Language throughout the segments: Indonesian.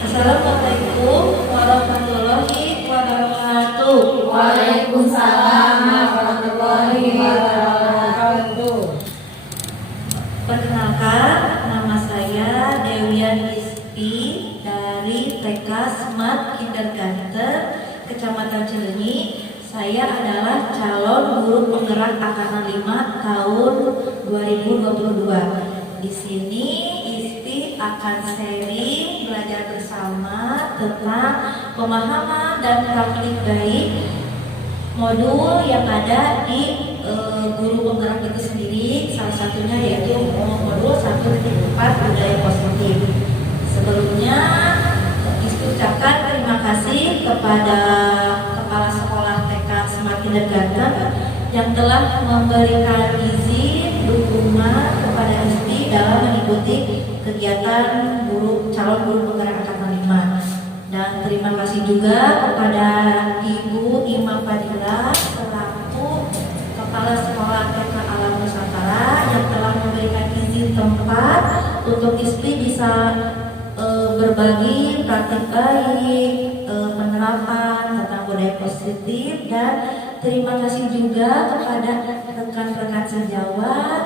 Assalamualaikum warahmatullahi wabarakatuh. Waalaikumsalam warahmatullahi wabarakatuh. Perkenalkan, nama saya Dewian Ispi dari TK Smart Kindergarten, Kecamatan Cileunyi. Saya adalah calon guru penggerak Angkatan 5 tahun 2022. Di sini Ispi akan sharing belajar bersama tentang pemahaman dan praktik baik modul yang ada di guru penggerak itu sendiri. Salah satunya yaitu modul 1.4 budaya positif. Sebelumnya Ispi ucapkan terima kasih kepada Kepala Sekolah TK Smart Kindergarten yang telah memberikan izin dukungan kepada Ispi dalam mengikuti kegiatan calon guru penggerak Angkatan 5. Dan terima kasih juga kepada Ibu Ima Fadila selaku Kepala Sekolah TK Alam Nusantara yang telah memberikan izin tempat untuk Ispi bisa berbagi praktik baik, penerapan tentang budaya positif. Dan terima kasih juga kepada rekan-rekan sejawat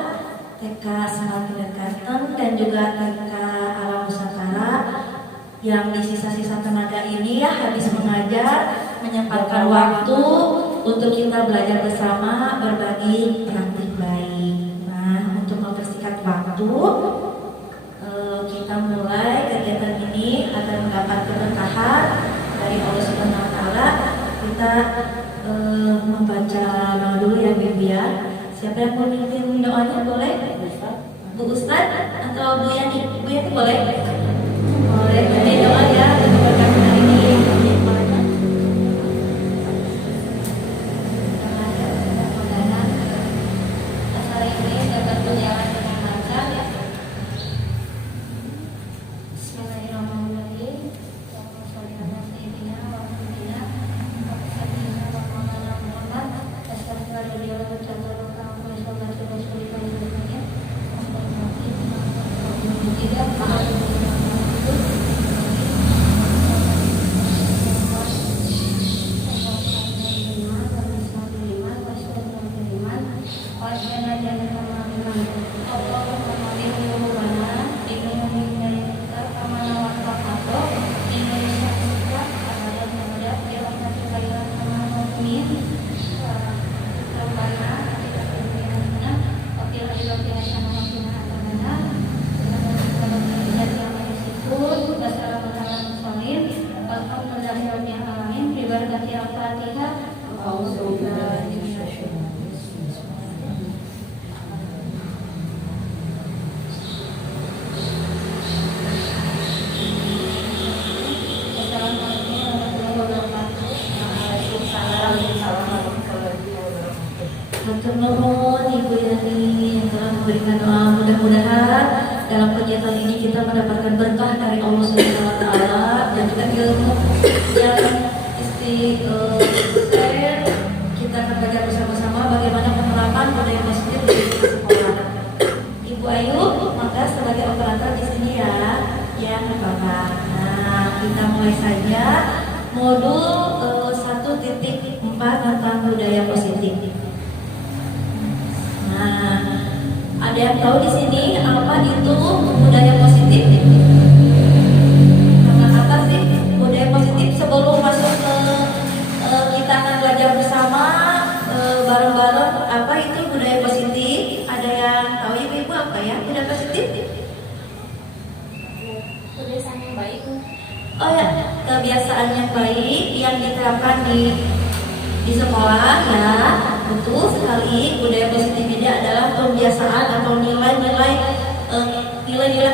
TK Smart Kindergarten dan juga TK Alam Nusantara yang di sisa-sisa tenaga ini ya habis mengajar menyempatkan waktu untuk kita belajar bersama berbagi praktik baik. Nah, untuk mempersingkat waktu, kita mulai kegiatan ini agar mendapat keberkahan dari Allah Subhanahu Wa Taala. Kita membaca doa dulu ya Bibi ya. Siapa yang mau mimpin doanya boleh? Bu Ustadz atau Bu Yani? Bu Yani boleh? Boleh. Jadi doa ya untuk berkat hari ini. Matur nuwun Ibu Yani yang telah memberikan doa. Mudah-mudahan dalam kegiatan ini kita mendapatkan berkah dari Allah Subhanahu Wa Taala dan juga ilmu yang share. Kita akan belajar bersama-sama bagaimana penerapan budaya positif di sekolah. Ibu Ayu, maka sebagai operator di sini ya, Bapak. Nah, kita mulai saja modul 1.4 tentang budaya positif. Nah, ada yang tahu di sini apa itu budaya positif? Apa sih budaya positif? Sebelum masuk ke kita akan belajar bersama bareng-bareng apa itu budaya positif. Ada yang tahu Ibu apa ya budaya positif? Kebiasaan yang baik. Oh ya, kebiasaan yang baik yang diterapkan di sekolah ya. Betul sekali, budaya positif ini adalah kebiasaan atau nilai-nilai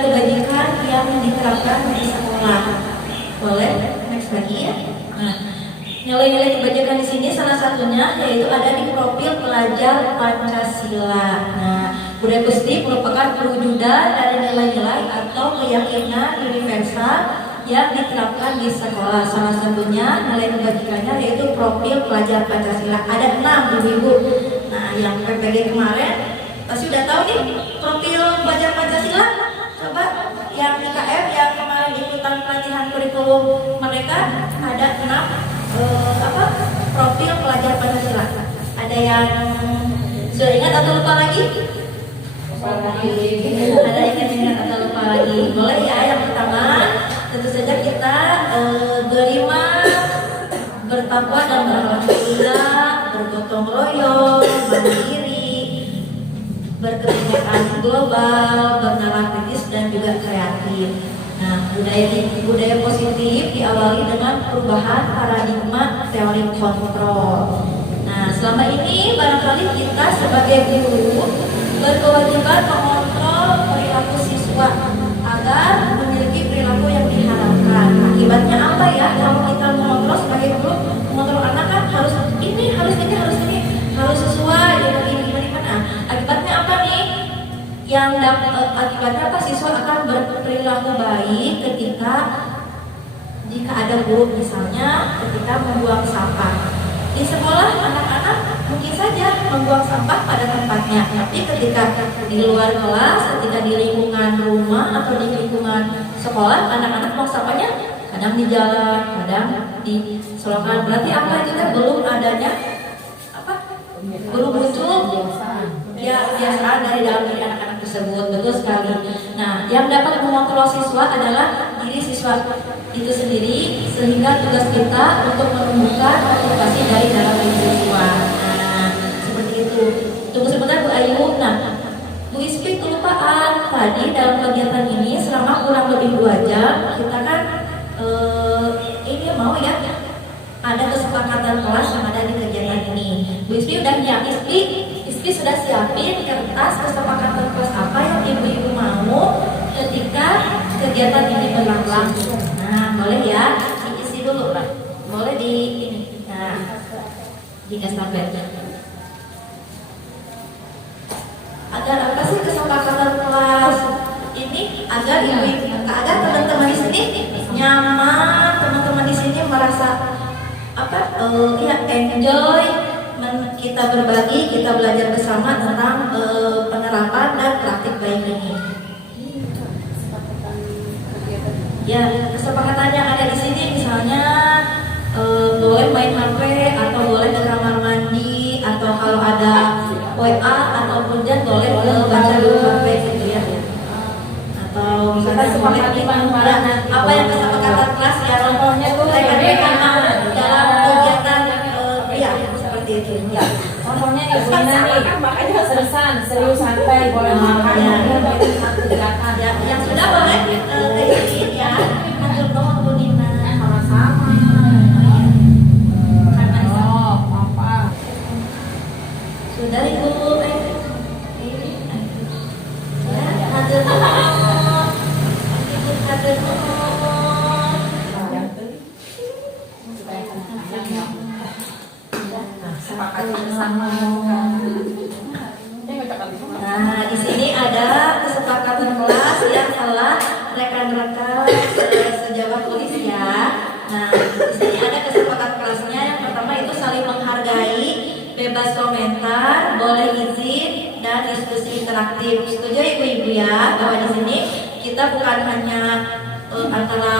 kebajikan yang diterapkan di sekolah. Boleh next lagi ya. Nah, nilai-nilai kebajikan di sini salah satunya yaitu ada di profil pelajar Pancasila. Nah, budaya positif merupakan perwujudan dari nilai-nilai atau keyakinan universal yang diterapkan di sekolah. Salah satunya nilai kebajikannya yaitu profil pelajar Pancasila. Ada 6 ibu-ibu. Nah, yang PPG kemarin pasti udah tahu nih profil pelajar Pancasila. Coba yang IKF yang kemarin ikutan pelatihan kurikulum mereka ada 6 profil pelajar Pancasila. Ada yang sudah ingat atau lupa lagi? Ada ingat atau lupa lagi? Boleh ya. Yang pertama, tentu saja kita beriman, bertakwa dan berakhlak, bergotong royong, mandiri, berkebinekaan global, bernalar kritis dan juga kreatif. Nah, budaya positif diawali dengan perubahan paradigma teori kontrol. Nah, selama ini barangkali kita sebagai guru berkewajiban mengontrol perilaku siswa agar memiliki perilaku yang diharapkan. Akibatnya apa ya? Kalau kita mengontrol sebagai guru, mengontrol anak kan harus ini, harus sesuai dengan gimana. Akibatnya apa nih? Akibatnya apa? Siswa akan berperilaku baik ketika jika ada guru misalnya ketika membuang sampah. Di sekolah anak-anak mungkin saja membuang sampah pada tempatnya, tapi ketika di luar kelas, ketika di lingkungan rumah atau di lingkungan sekolah, anak-anak buang sampahnya kadang di jalan, kadang di selokan. Berarti apa itu kan belum adanya belum muncul ya kebiasaan dari dalam diri anak-anak tersebut. Betul sekali. Nah, yang dapat mengontrol siswa adalah diri siswa itu sendiri, sehingga tugas kita untuk menumbuhkan motivasi dari dalam diri siswa. Nah, seperti itu. Tunggu sebentar Bu Ayu. Nah, Bu Ispik kelupaan tadi dalam kegiatan ini selama kurang lebih 2 jam kita kan ini mau ya ada kesepakatan kelas yang ada di kegiatan ini. Bu Ispik udah nyiapin, Ispik sudah siapin kertas kesepakatan kelas apa yang ibu-ibu mau ketika kegiatan ini berlangsung. Nah, boleh ya diisi dulu Pak. Boleh di ini. Nah, jika sampai agar apa sih kesepakatan kelas ini? Agar agar teman-teman di sini nyaman, teman-teman di sini merasa enjoy, kita berbagi, kita belajar bersama tentang penerapan dan praktik baik ini. Ya, kesepakatan yang ada di sini misalnya boleh main HP atau boleh ke kamar mandi, atau kalau ada WA atau hujan boleh baca dulu HP gitu ya. Atau misalnya boleh apa yang kesepakatan kelas ya, contohnya tuh rekan-rekan dalam kegiatan ya seperti itu. Ya. Contohnya ibu Nina nih, serius santai, boleh makan ya. Yang sudah boleh kayak ya. Atur dong Bu Nina. Sama-sama. Karena apa? Sudah Ibu. Atur dong. Atur dong. Nah, di sini ada kesepakatan kelas yang telah rekan-rekan sejawat tulis ya. Nah, di sini ada kesepakatan kelasnya. Yang pertama itu saling menghargai, bebas komentar, boleh izin dan diskusi interaktif. Setuju ibu-ibu ya bahwa di sini kita bukan hanya antara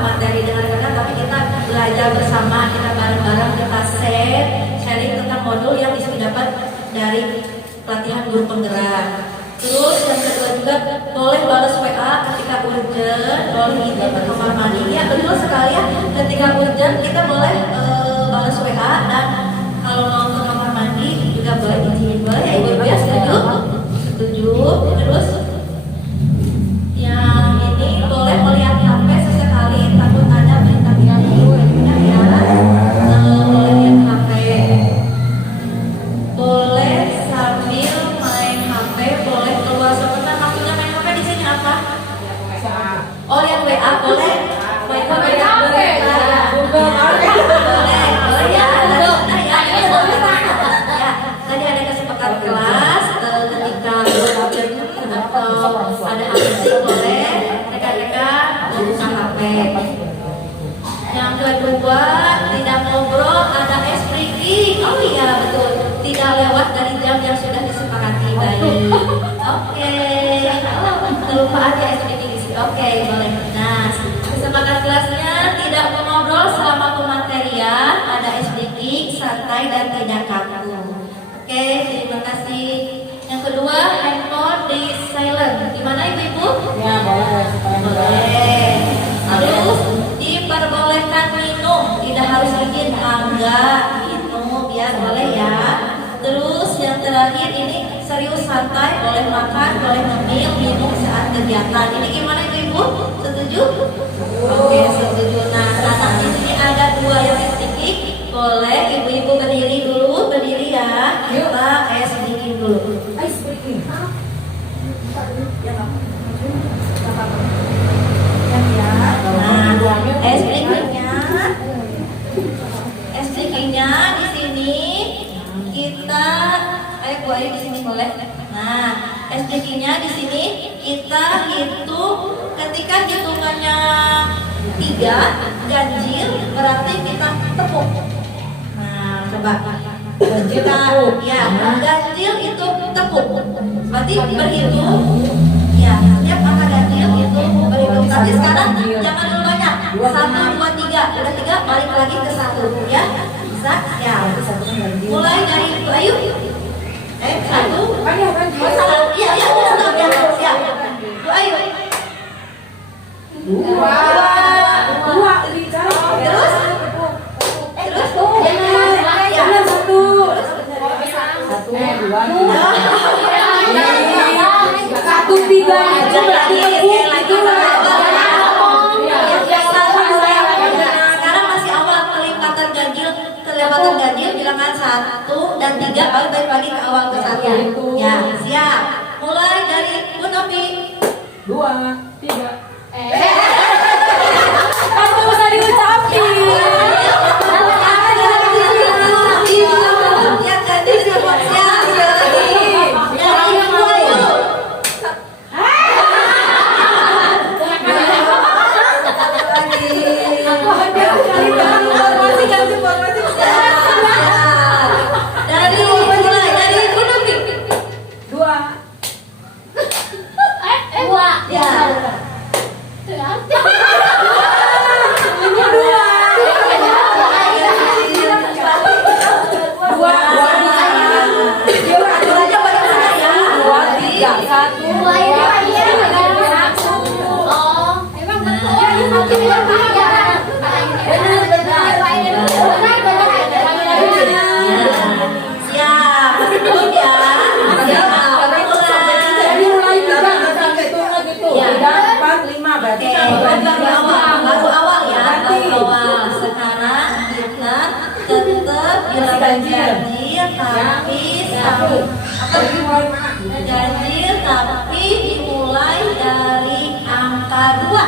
materi dengan rekan-rekan, tapi kita belajar bersama, kita bareng-bareng, kita sharing tentang modul yang bisa didapat dari pelatihan guru penggerak. Terus yang kedua juga boleh balas WA ketika urgent, boleh izin ke kamar mandi. Ya betul sekali ya, ketika urgent kita boleh balas WA, dan kalau mau ke kamar mandi juga boleh izin. Boleh ya ibu-ibu ya, setuju? Setuju. Terus yang ini boleh melihat HP sesekali, takut ada berita-berita ya. Boleh lihat HP. Boleh sambil main HP, boleh keluar sebentar. Maksudnya main HP di sini apa? Oh, lihat WA boleh. Main HP boleh. Boleh ya. Ya, tadi ada kesepakatan kelas ketika atau ada aksi boleh rekan-rekan buka HP. Yang kedua, tidak ngobrol, ada espriki. Oh iya betul, tidak lewat dari jam yang sudah disepakati. Baik. Oke. Kelupaan ya espriki di sini. Oke, boleh. Nah, kesempatan kelasnya tidak mengobrol selama pematerian, ada SDG, santai dan tidak kaku. Oke, terima kasih. Yang kedua, handphone di silent. Di mana ibu-ibu? Ya, boleh. Boleh. Terus diperbolehkan minum, tidak harus izin, enggak minum ya, boleh ya. Terus yang terakhir ini serius santai, boleh makan, boleh ngemil, minum saat kegiatan. Ini gimana ibu? Setuju? Oke, setuju. Nah, karena di sini ada dua yang sedikit, boleh ibu-ibu berdiri dulu, berdiri ya. Kita sedikit dulu. Ice breaking. Nah, SDG-nya di sini kita Bu Ayu di sini boleh. Nah, SDG-nya di sini kita hitung ketika hitungannya 3 ganjil berarti kita tepuk. Nah, coba kita ya ganjil itu tepuk. Berarti berhitung ya setiap angka ganjil itu berhitung. Tapi sekarang jangan dulu banyak. 1, 2, 3. Udah 3 balik lagi ke 1 ya. Bisa? Ya. Mulai dari Bu Ayu. 1. Oh, salah. Iya, iya, stop ya. Siap. Bu Ayu. 2. Terus? Terus? Ya. 1, 3. Sekarang masih awal kelipatan ganjil bilangan 1 dan 3 balik lagi ke awal ke 1. Ya, siap. Mulai dari Bu Novi. 2, 3. Kamu usah diucapin. Baru awal ya, baru awal. Sekarang kita tetap bilang ganjil tapi dimulai dari angka 2.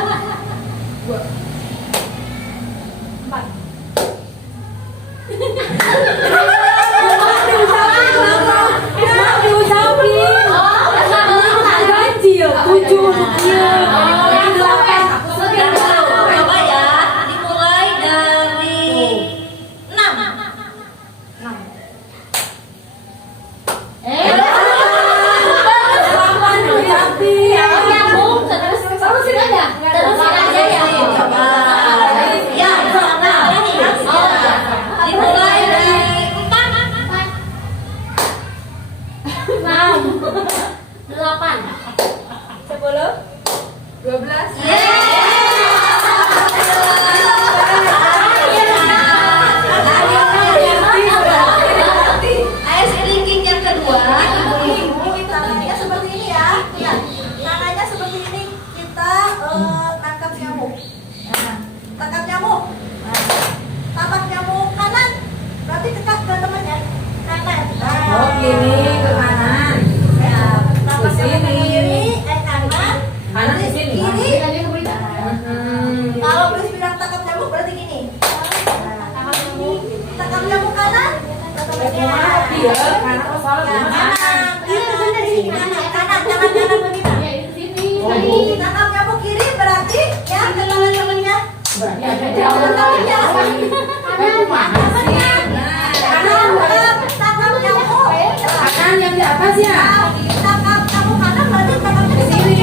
'Apa sih ya? Kamu kanan berarti tangannya ke sini.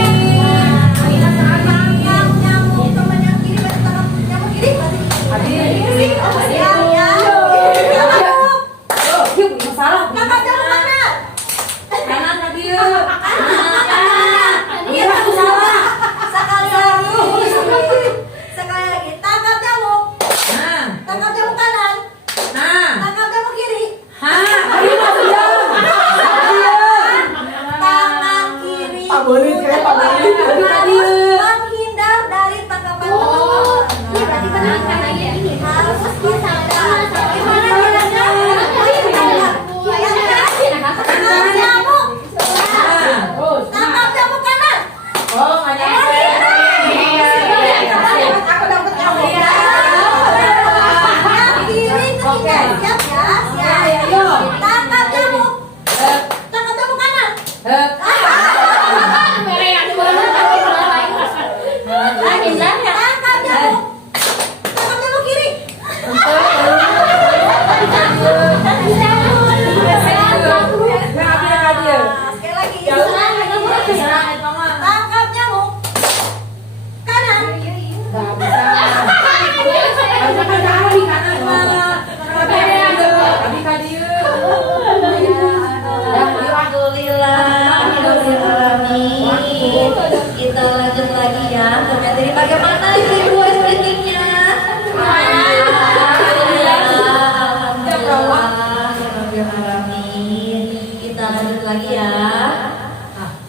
kita lanjut lagi ya.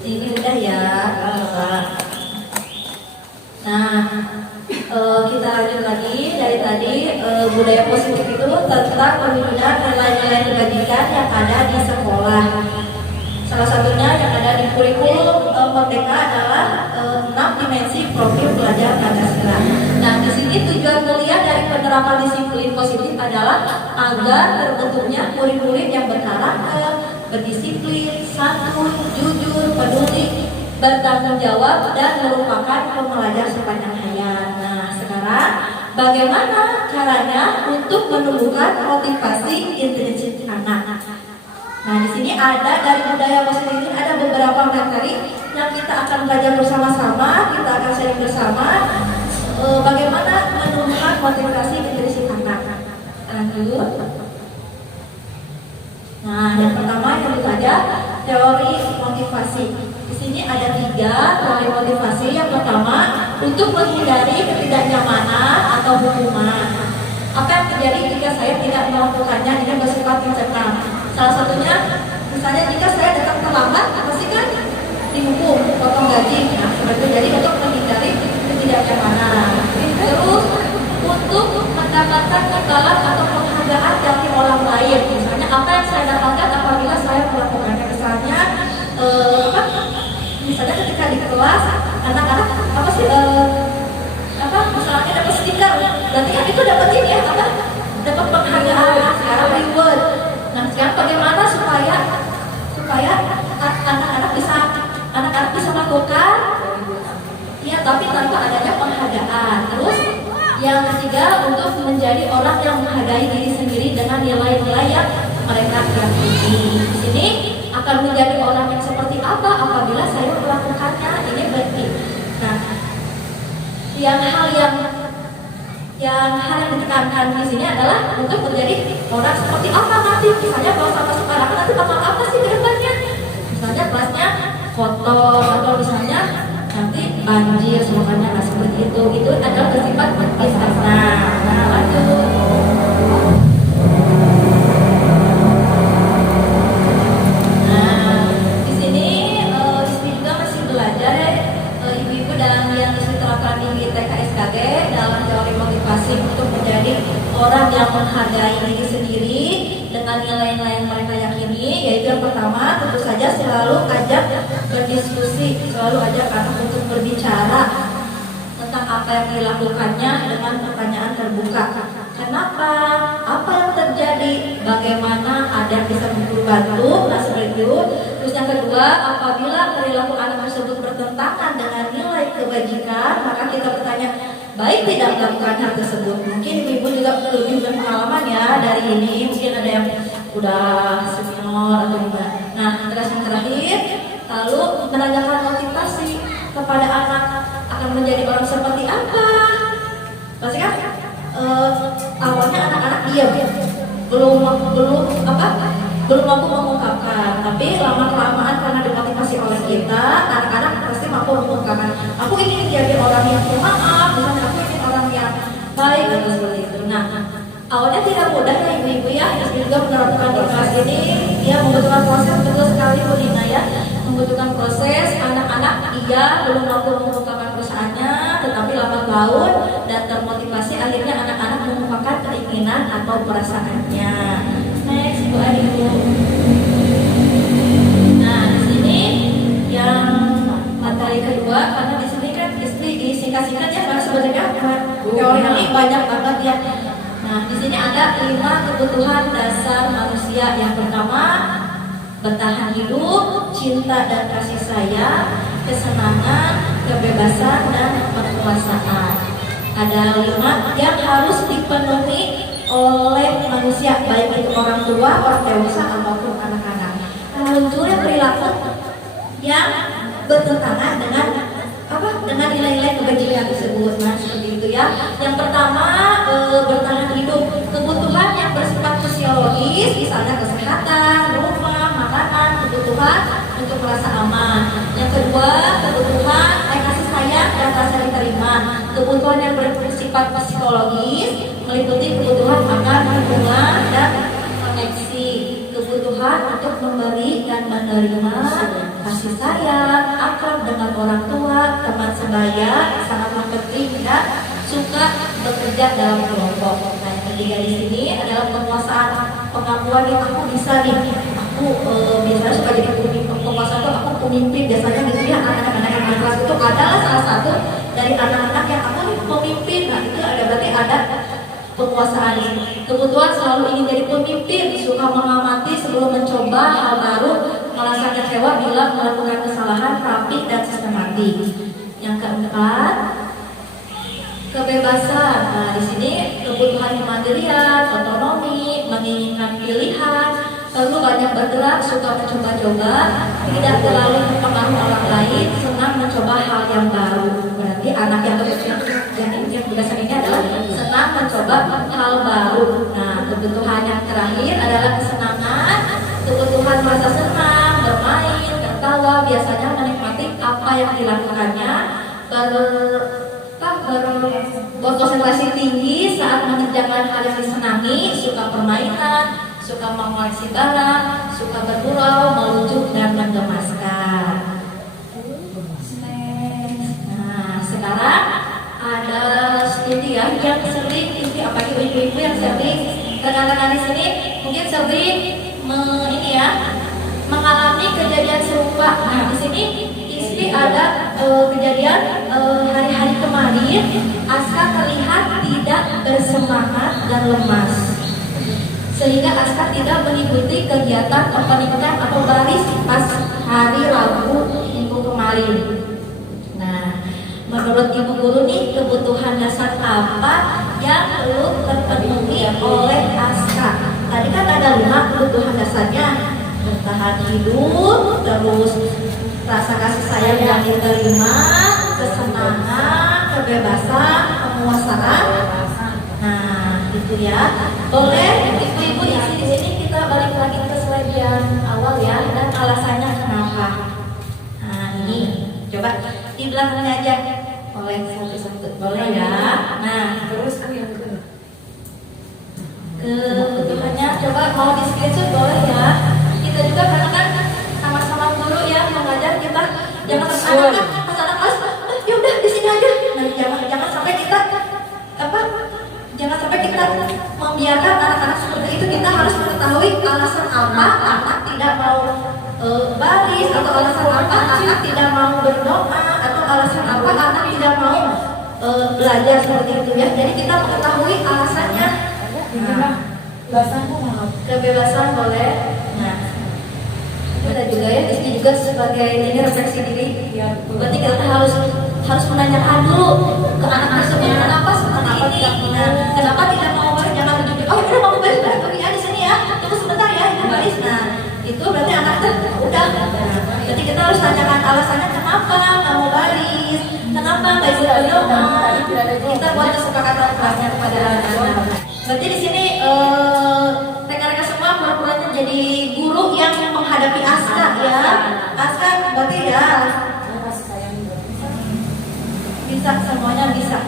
Ini udah ya. Nah, kita lanjut lagi dari tadi. Budaya positif itu tentang pembinaan nilai-nilai kebajikan yang ada di sekolah. Salah satunya yang ada di kurikulum Merdeka adalah 6 dimensi profil pelajar Pancasila. Nah, di sini tujuan kuliah dari penerapan disiplin positif adalah agar terbentuknya kurikulum yang berkarakter, berdisiplin, santun, jujur, peduli, bertanggung jawab, dan merupakan pembelajar sepanjang hayat. Nah, sekarang bagaimana caranya untuk menumbuhkan motivasi intrinsik anak? Nah, di sini ada dari budaya positif ini ada beberapa materi yang kita akan belajar bersama-sama, kita akan sharing bersama bagaimana menumbuhkan motivasi intrinsik anak. Lanjut. Nah, yang pertama yang saja teori motivasi. Di sini ada 3 teori motivasi. Yang pertama, untuk menghindari ketidaknyamanan atau hukuman. Apa yang terjadi jika saya tidak melakukannya? Ini bersifat mencekam. Salah satunya, misalnya jika saya datang terlambat, pasti kan dihukum, potong gaji. Nah, seperti itu. Jadi untuk menghindari ketidaknyamanan. Terus untuk mendapatkan imbalan atau penghargaan dari orang lain. Misalnya apa yang saya dapatkan apabila saya melakukannya. Misalnya ketika di kelas anak-anak misalnya dapat stiker, berarti kan itu dapat ini ya, dapat penghargaan, sekarang reward. Nah, sekarang bagaimana supaya anak-anak bisa melakukan ya, tapi tanpa adanya penghargaan. Terus yang ketiga, untuk menjadi orang yang menghargai diri sendiri dengan nilai-nilai yang mereka yakini. Di sini akan menjadi orang yang seperti apa apabila saya melakukannya. Ini berarti. Nah, hal yang ditekankan di sini adalah untuk menjadi orang seperti apa nanti. Misalnya kalau sama sekarang nanti bakal apa sih ke depannya? Misalnya kelasnya kotor atau misalnya nanti banjir semuanya. Nah, seperti itu. Itu adalah bersifat istana. Nah, lanjut. Untuk menjadi orang yang menghargai diri sendiri dengan nilai-nilai yang mereka yakini, yaitu yang pertama tentu saja selalu ajak berdiskusi, selalu ajak anak untuk berbicara tentang apa yang dilakukannya dengan pertanyaan terbuka. Kenapa? Apa yang terjadi? Bagaimana ada bisa membantu? Nah, seperti itu. Terus yang kedua, apabila perilaku anak tersebut bertentangan dengan nilai kebajikan, maka kita bertanya, baik tidak melakukan hal tersebut. Mungkin ibu juga lebih berpengalaman ya dari ini. Mungkin ada yang udah senior atau enggak. Nah, terus yang terakhir, lalu menanyakan motivasi kepada anak akan menjadi orang seperti apa. Pasti kan awalnya anak-anak diam, belum mampu mengungkapkan. Tapi lama kelamaan karena dimotivasi oleh kita, anak-anak pasti mampu mengungkapkan. Aku ingin menjadi orang yang pemaaf, misalnya aku ingin orang yang baik atau seperti itu. Nah, awalnya tidak mudah ya ibu-ibu ya. Juga menerapkan di kelas ini, dia membutuhkan proses, betul sekali Bu Nina ya. Membutuhkan proses. Anak-anak belum mampu mengungkapkan perasaannya, tetapi lambat laun dan termotivasi akhirnya anak-anak mengungkapkan keinginan atau perasaannya. Next, Ibu Adiku. Nah, di sini yang materi kedua, karena di sini kan disingkat-singkat ya, karena sebenarnya teori ini banyak banget ya. Nah, di sini ada 5 kebutuhan dasar manusia. Yang pertama, bertahan hidup, cinta dan kasih sayang, kesenangan, kebebasan dan kekuasaan. Ada 5 yang harus dipenuhi oleh manusia, baik itu orang tua, orang dewasa ataupun anak-anak. Munculnya perilaku yang bertentangan dengan nilai-nilai kebajikan tersebut. Nah, seperti itu ya. Yang pertama, bertahan hidup, kebutuhan yang bersifat fisiologis, misalnya kesehatan, rumah, makanan, kebutuhan untuk merasa aman. Yang kedua, kebutuhan kasih sayang dan rasa diterima. Kebutuhan yang bersifat psikologis meliputi kebutuhan makan, hubungan, dan koneksi. Kebutuhan untuk memberi dan diterima, kasih sayang, akrab dengan orang tua, teman sebaya, sangatlah penting dan suka bekerja dalam kelompok. Nah, yang ketiga di sini adalah penguasaan, pengakuan yang aku bisa nih. Aku biasanya suka jadi penguasa tuh, aku pemimpin biasanya gitu ya. Anak-anak yang di kelas itu adalah salah satu dari anak-anak yang aku nih pemimpin. Nah, itu ada berarti ada penguasaan ini. Kebutuhan selalu ingin jadi pemimpin, suka mengamati sebelum mencoba hal baru, merasa kecewa bila melakukan kesalahan, rapi dan sistematis. Yang keempat, kebebasan. Nah, di sini kebutuhan kemandirian, otonomi, menginginkan pilihan, perlu banyak bergerak, suka mencoba-coba, tidak terlalu terpengaruh orang lain, senang mencoba hal yang baru. Berarti anak yang kebebasan ini adalah senang mencoba hal baru. Nah, kebutuhan yang terakhir adalah kesenangan, kebutuhan merasa senang, bermain, tertawa, biasanya menikmati apa yang dilakukannya, berkonsentrasi tinggi saat mengerjakan hal yang disenangi, suka permainan, suka mengoleksi barang, suka bergurau, melucu dan menggemaskan. Nah, sekarang ada studi yang sering, apalagi ibu-ibu yang sering, rekan-rekan di sini mungkin sering mengalami kejadian serupa. Nah, di sini ISPI ada kejadian hari-hari kemarin, Aska terlihat tidak bersemangat dan lemas, sehingga Aska tidak mengikuti kegiatan opening time atau baris pas hari Rabu minggu kemarin. Nah, menurut ibu guru nih, kebutuhan dasar apa yang perlu terpenuhi oleh Aska? Tadi kan ada 5 kebutuhan dasarnya: bertahan hidup, terus rasa kasih sayang yang diterima, kesenangan, kebebasan, penguasaan. Nah, itu ya. Boleh ibu-ibu di sini kita balik lagi ke slide yang awal ya, dan alasannya kenapa. Nah, ini coba di belakangnya aja. Boleh satu-satu. Boleh ya. Nah, terus yang kedua. Kebutuhannya coba mau di screenshot boleh ya. Kita juga karena kan sama-sama guru ya mengajar, kita jangan sampai anak kelas ya udah di sini aja. Nah, jangan sampai kita jangan sampai kita membiarkan anak-anak seperti itu. Kita harus mengetahui alasan apa anak tidak mau baris, atau alasan apa anak tidak mau berdoa, atau alasan apa anak tidak mau belajar seperti itu ya. Jadi kita mengetahui alasannya. Kebebasan boleh. Nah, ada juga ya, di sini juga sebagai ini refleksi diri. Berarti kita harus menanyakan dulu ke anak tersebut kenapa seperti ini. Nah, kenapa tidak mau baris? Jangan tunjuk, oh udah mau baris, ya di sini ya, tunggu sebentar ya, ini baris. Nah, itu berarti anak udah. Berarti kita harus tanyakan alasannya kenapa nggak mau baris, kenapa nggak ikut berdoa. Kita buat kesepakatan kelasnya kepada anak-anak. Berarti di sini rekan-rekan semua pura-puranya jadi guru yang menghadapi Aska ya. Aska berarti ya bisa, semuanya bisa.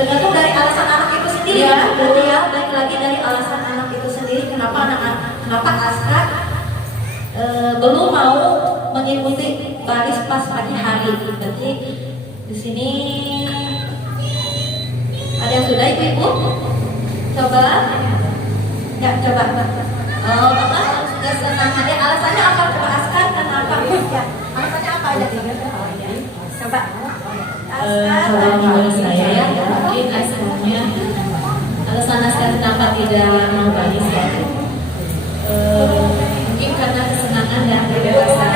Tergantung dari alasan anak itu sendiri ya. Berarti ya, baik lagi dari alasan anak itu sendiri kenapa Aska belum mau mengikuti baris pas pagi hari. Berarti di sini ada yang sudah ibu-ibu? Coba ya, coba. Oh, Bapak sudah senang. Ada alasannya apa? Coba Aska kenapa? Ya, alasannya apa aja? Coba. Kalau menurut saya ya, mungkin asalnya alasan Aska kenapa tidak mau baris ya, mungkin karena kesenangan dan kebebasan.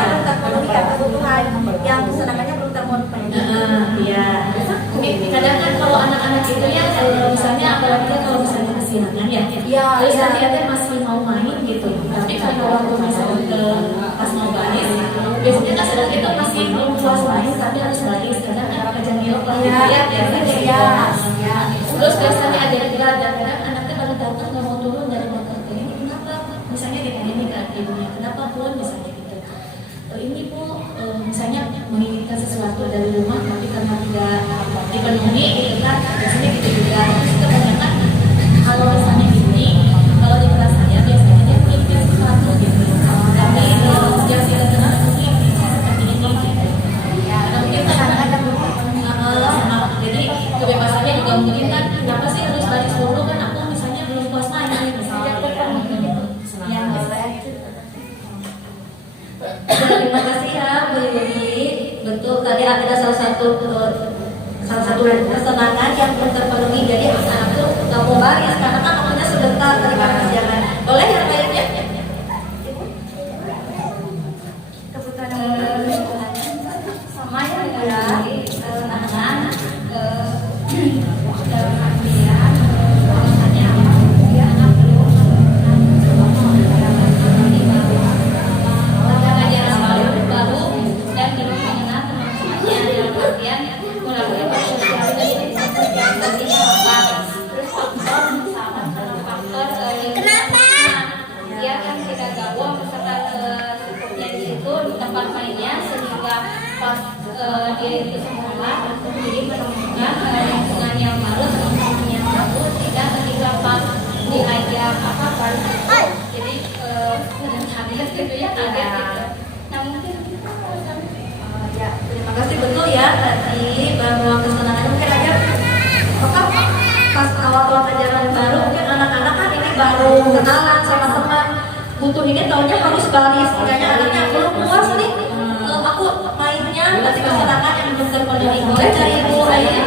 Kebutuhan yang kesenangannya belum terpenuhi. Iya. Mungkin kadang kan kalau anak-anak itu ya, misalnya apalagi kalau misalnya kesiangan ya, terus ternyata masih mau main gitu. Tapi kalau waktu misalnya pas mau baris, biasanya kan sedang itu masih belum puas main, tapi harus baris karena kan kerjaan milok lah ya. Terus biasanya ada juga kadang anaknya baru datang nggak mau turun dari motor, ini kenapa? Misalnya ditanya kan ibunya, kenapa pun misalnya gitu. Ini Bu, misalnya menginginkan sesuatu dari rumah tapi karena tidak dipenuhi gitu kan, biasanya gitu juga. Terus kebanyakan kalau misalnya gini, kalau di kelas saya biasanya dia menginginkan sesuatu gitu, tapi yang terima kasih ya Bu Yuni. Betul, tadi ada salah satu kesenangan yang belum terpenuhi. Jadi anak itu nggak mau baris karena kan waktunya sebentar tadi Pak Siangan. Boleh yang lainnya? Kebutuhan sama ya kesenangan dalam artian alasannya dia anak belum baru dan belum mengenal teman-temannya dalam artian kurangnya bersosialisasi apa terus faktor sama faktor dia kan tidak gaul beserta cukupnya di situ di tempat mainnya sehingga pas dia itu sekolah jadi menemukan lingkungan yang baru teman-teman yang baru tidak ketika pas diajak apa kan jadi kaget gitu ya kaget gitu. Nah mungkin ya, terima kasih betul ya tadi bahwa kesenangannya mungkin aja pas awal-awal ajaran baru mungkin anak-anak kan ini baru kenalan sama teman butuh ini taunya harus baris kayaknya anaknya belum puas nih aku mainnya berarti kesenangan yang belum terpenuhi. Boleh dari Ibu Aini?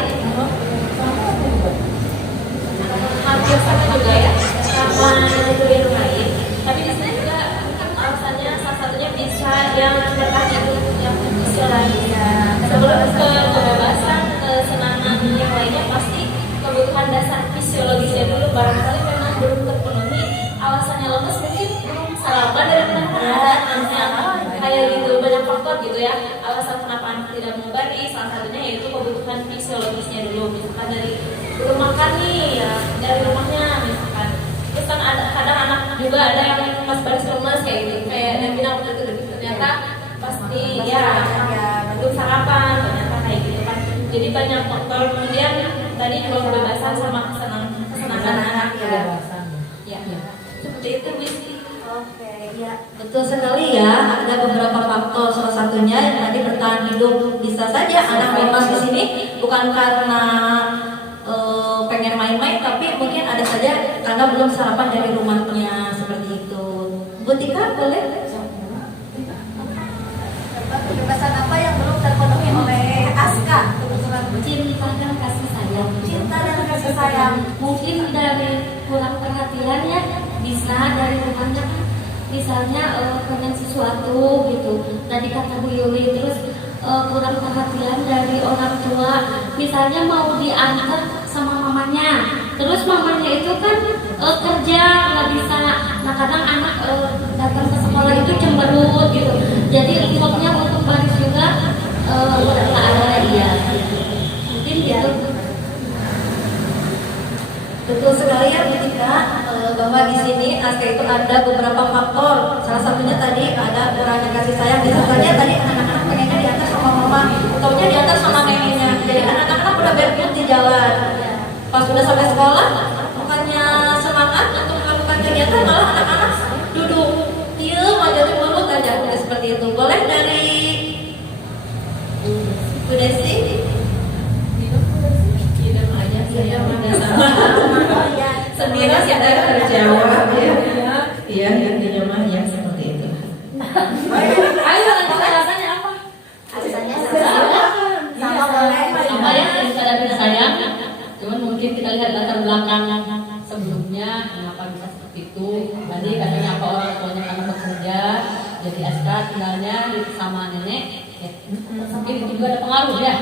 hampir sama juga ya sama itu yang lain tapi di sini juga kan alasannya salah satunya bisa yang bertahan itu yang fisiologis sebelum ke kebebasan kesenangan yang lainnya pasti kebutuhan dasar fisiologisnya dulu barangkali memang belum terpenuhi alasannya lemes mungkin belum sarapan dari mana kayak gitu banyak faktor gitu ya alasan kenapa anak tidak mau baris salah satunya yaitu kebutuhan fisiologisnya dulu misalkan dari belum makan nih ya dari rumahnya misalkan terus kan ada kadang anak juga ada yang pas baris lemes kayak gitu kayak dan bilang gitu ternyata pasti ya belum sarapan ternyata kayak gitu kan jadi banyak faktor kemudian tadi juga kebebasan sama kesenangan anak ya seperti itu Bu. Oke, ya betul sekali ya. Ada beberapa faktor, salah satunya yang tadi bertahan hidup. Bisa saja anak bebas di sini bukan karena pengen main-main, tapi mungkin ada saja karena belum sarapan dari rumahnya seperti itu. Bu Tika boleh? Kebebasan apa yang belum terpenuhi oleh Aska? Kebetulan Cinta dan kasih sayang. cinta dan kasih sayang. Mungkin dari kurang perhatian ya bisa dari rumahnya kan misalnya pengen sesuatu gitu tadi kata Bu Yuli terus kurang perhatian dari orang tua misalnya mau diantar sama mamanya terus mamanya itu kan kerja nggak bisa nah kadang anak datang ke sekolah itu cemberut gitu jadi effortnya untuk baris juga nggak ada iya mungkin gitu. Betul sekali ya Bu Tika, bahwa di sini Aska itu ada beberapa faktor. Salah satunya tadi ada kurangnya kasih sayang. Bisa saja tadi anak-anak pengennya diantar sama mama, ataunya diantar sama neneknya. Jadi anak-anak udah barefoot di jalan. Pas sudah sampai sekolah, bukannya semangat untuk melakukan kegiatan, malah anak-anak duduk diam aja mulut aja. Seperti itu. Boleh dari Bu Desi? Sendiri sih ada terjawab ya. Iya, intinya mah ya seperti itu. Ayo alasannya apa? Alasannya sama boleh sama ya daripada kita sayang. Cuman mungkin kita lihat latar belakang sebelumnya kenapa bisa seperti itu. Tadi katanya apa orang tuanya karena bekerja, jadi Aska tinggalnya sama nenek. Ya, mungkin itu juga ada pengaruh ya.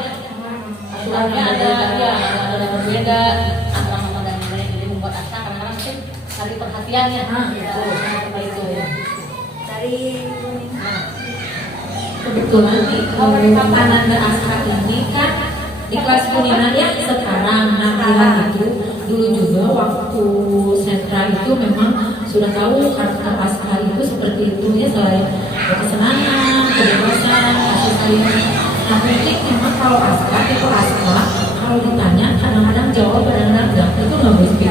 Aturannya ada berbeda antara mama dan nenek jadi membuat Aska kadang-kadang mungkin cari perhatiannya. Gitu, seperti itu ya. dari Kebetulan di Ananda Aska ini kan di kelas Kunina ya sekarang Nabilah itu dulu juga waktu sentra itu memang sudah tahu karakter Aska itu seperti itu ya selain kesenangan, kebebasan, kasih sayang. Nah mungkin memang kalau Aska itu Aska kalau ditanya kadang-kadang jawab kadang-kadang enggak itu nggak mesti.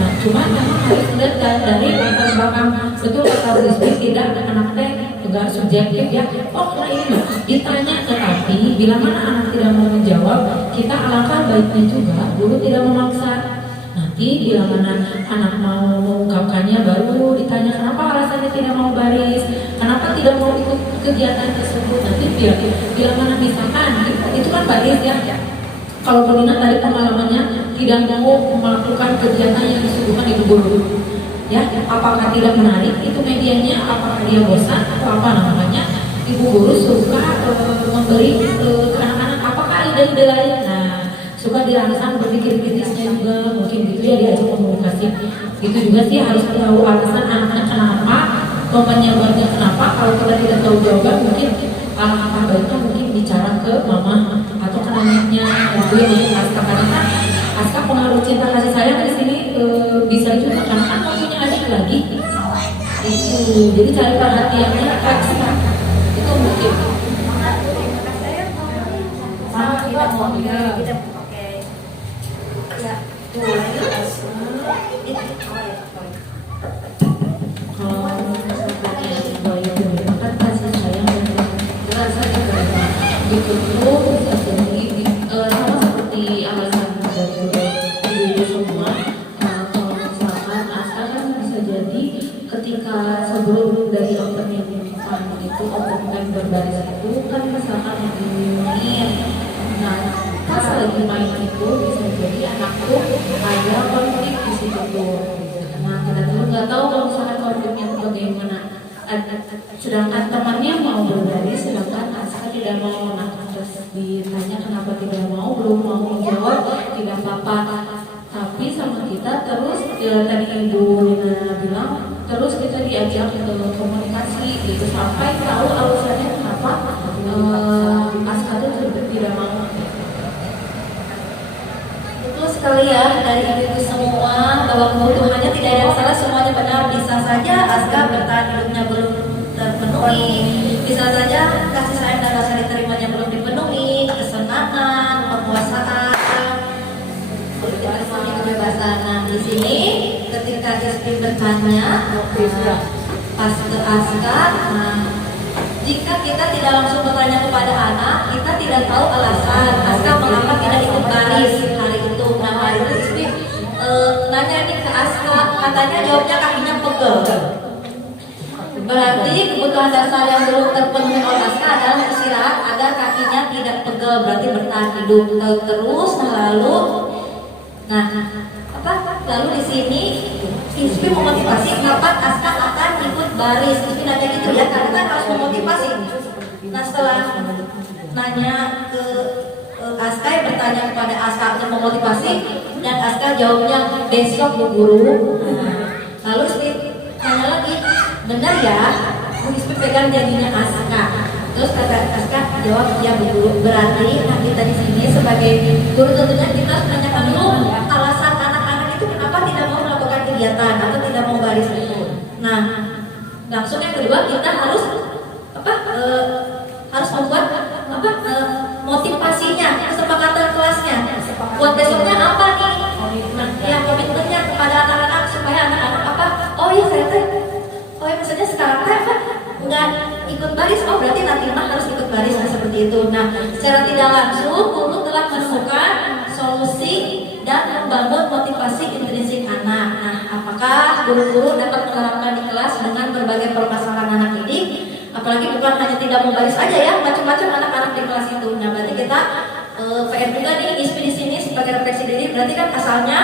Nah cuma memang harus lihat dari latar belakang betul kata Rizky tidak anak teh juga subjektif ya. Oh nah ini ditanya tetapi bila mana anak tidak mau menjawab kita alangkah baiknya juga guru tidak memaksa. Nanti bila mana anak mau mengungkapkannya baru ditanya kenapa alasannya tidak mau baris, kenapa tidak mau ikut kegiatan tersebut. Nanti bila mana misalkan itu kan bagus ya. Kalau Bu Nina tadi pengalamannya tidak mau melakukan kegiatan yang disuguhkan ibu guru, ya, apakah tidak menarik itu medianya, apakah dia bosan atau apa namanya, ibu guru suka memberi ke anak-anak apakah ide-ide lain. Nah, suka dirangsang berpikir kritisnya juga, mungkin gitu ya, diajak komunikasi. Gitu juga sih, harus tahu alasan anaknya kenapa, penyebabnya kenapa. Kalau kita tidak tahu jawaban, mungkin alangkah baiknya mungkin bicara ke mama atau ke neneknya. Itu yang Aska, karena kan Aska pengaruh cinta kasih sayang di sini bisa juga karena kan mau punya adik lagi. Itu jadi cari perhatiannya ekstra. Itu mungkin. Sama kita mau kita oke. Ya, tuh Kalau kan kasih sayang dan rasa keberapa gitu tuh bisa jadi sama seperti alasan dari ibu semua. Kalau misalkan Aska kan bisa jadi ketika sebelum dari opening itu opening berbaris itu kan misalkan diminum. Nah, pas lagi main itu bisa jadi anakku ada konflik di situ tuh. Nah, kadang-kadang nggak tahu kalau misalkan konfliknya itu bagaimana. Sedangkan temannya mau berbaris, sedangkan Aska tidak mau. Nah, terus ditanya kenapa tidak mau, belum mau menjawab, tidak apa-apa. Tapi sama kita terus tadi Ibu Lina bilang, terus kita diajak ke komunikasi gitu sampai tahu alasannya kenapa Aska itu tidak mau. Betul sekali ya dari ibu semua bahwa kebutuhannya tidak ada yang salah, semuanya benar. Bisa saja Aska bertahan hidupnya belum terpenuhi, bisa saja kasih sayang dan rasa diterimanya belum dipenuhi, kesenangan, kepuasaan, kebebasan. Nah, di sini ketika Ispin bertanya pas ke Aska, nah, jika kita tidak langsung bertanya kepada anak, kita tidak tahu alasan Aska mengapa tidak ikut baris hari itu. Nah, hari itu Ispin nanya nih ke Aska, katanya jawabnya kakinya pegel. Berarti kebutuhan dasar yang belum terpenuhi oleh Aska adalah istirahat agar kakinya tidak pegel, berarti bertahan hidup terus. Lalu di sini Ispin memotivasi kapan Aska akan ikut baris. Ispin nanya gitu ya, karena kan harus memotivasi. Nah, setelah nanya ke Aska, bertanya kepada Aska untuk memotivasi, dan Aska jawabnya besok Bu Guru. Lalu Ispin tanya lagi, benar ya? Ispin pegang janjinya Aska. Terus kata Aska jawab ya Bu Guru. Berarti nah kita di sini sebagai guru tentunya kita harus menanyakan dulu alasan anak-anak itu kenapa tidak mau melakukan kegiatan atau tidak mau baris itu. Nah, langsung yang kedua kita harus harus membuat motivasinya, kesepakatan kelasnya. Buat besoknya apa nih? Yang komitmennya kepada anak-anak supaya anak-anak oh ya saya maksudnya sekarang nggak ikut baris, berarti nanti harus ikut baris. Nah, seperti itu. Nah, secara tidak langsung guru telah menemukan solusi dan membangun motivasi intrinsik anak. Nah, apakah guru-guru dapat menerapkan di kelas dengan berbagai permasalahan anak didik? Apalagi bukan hanya tidak mau baris aja ya, macam-macam anak-anak di kelas itu. Nah, berarti kita PR juga nih Ispin di sini sebagai refleksi diri. Berarti kan asalnya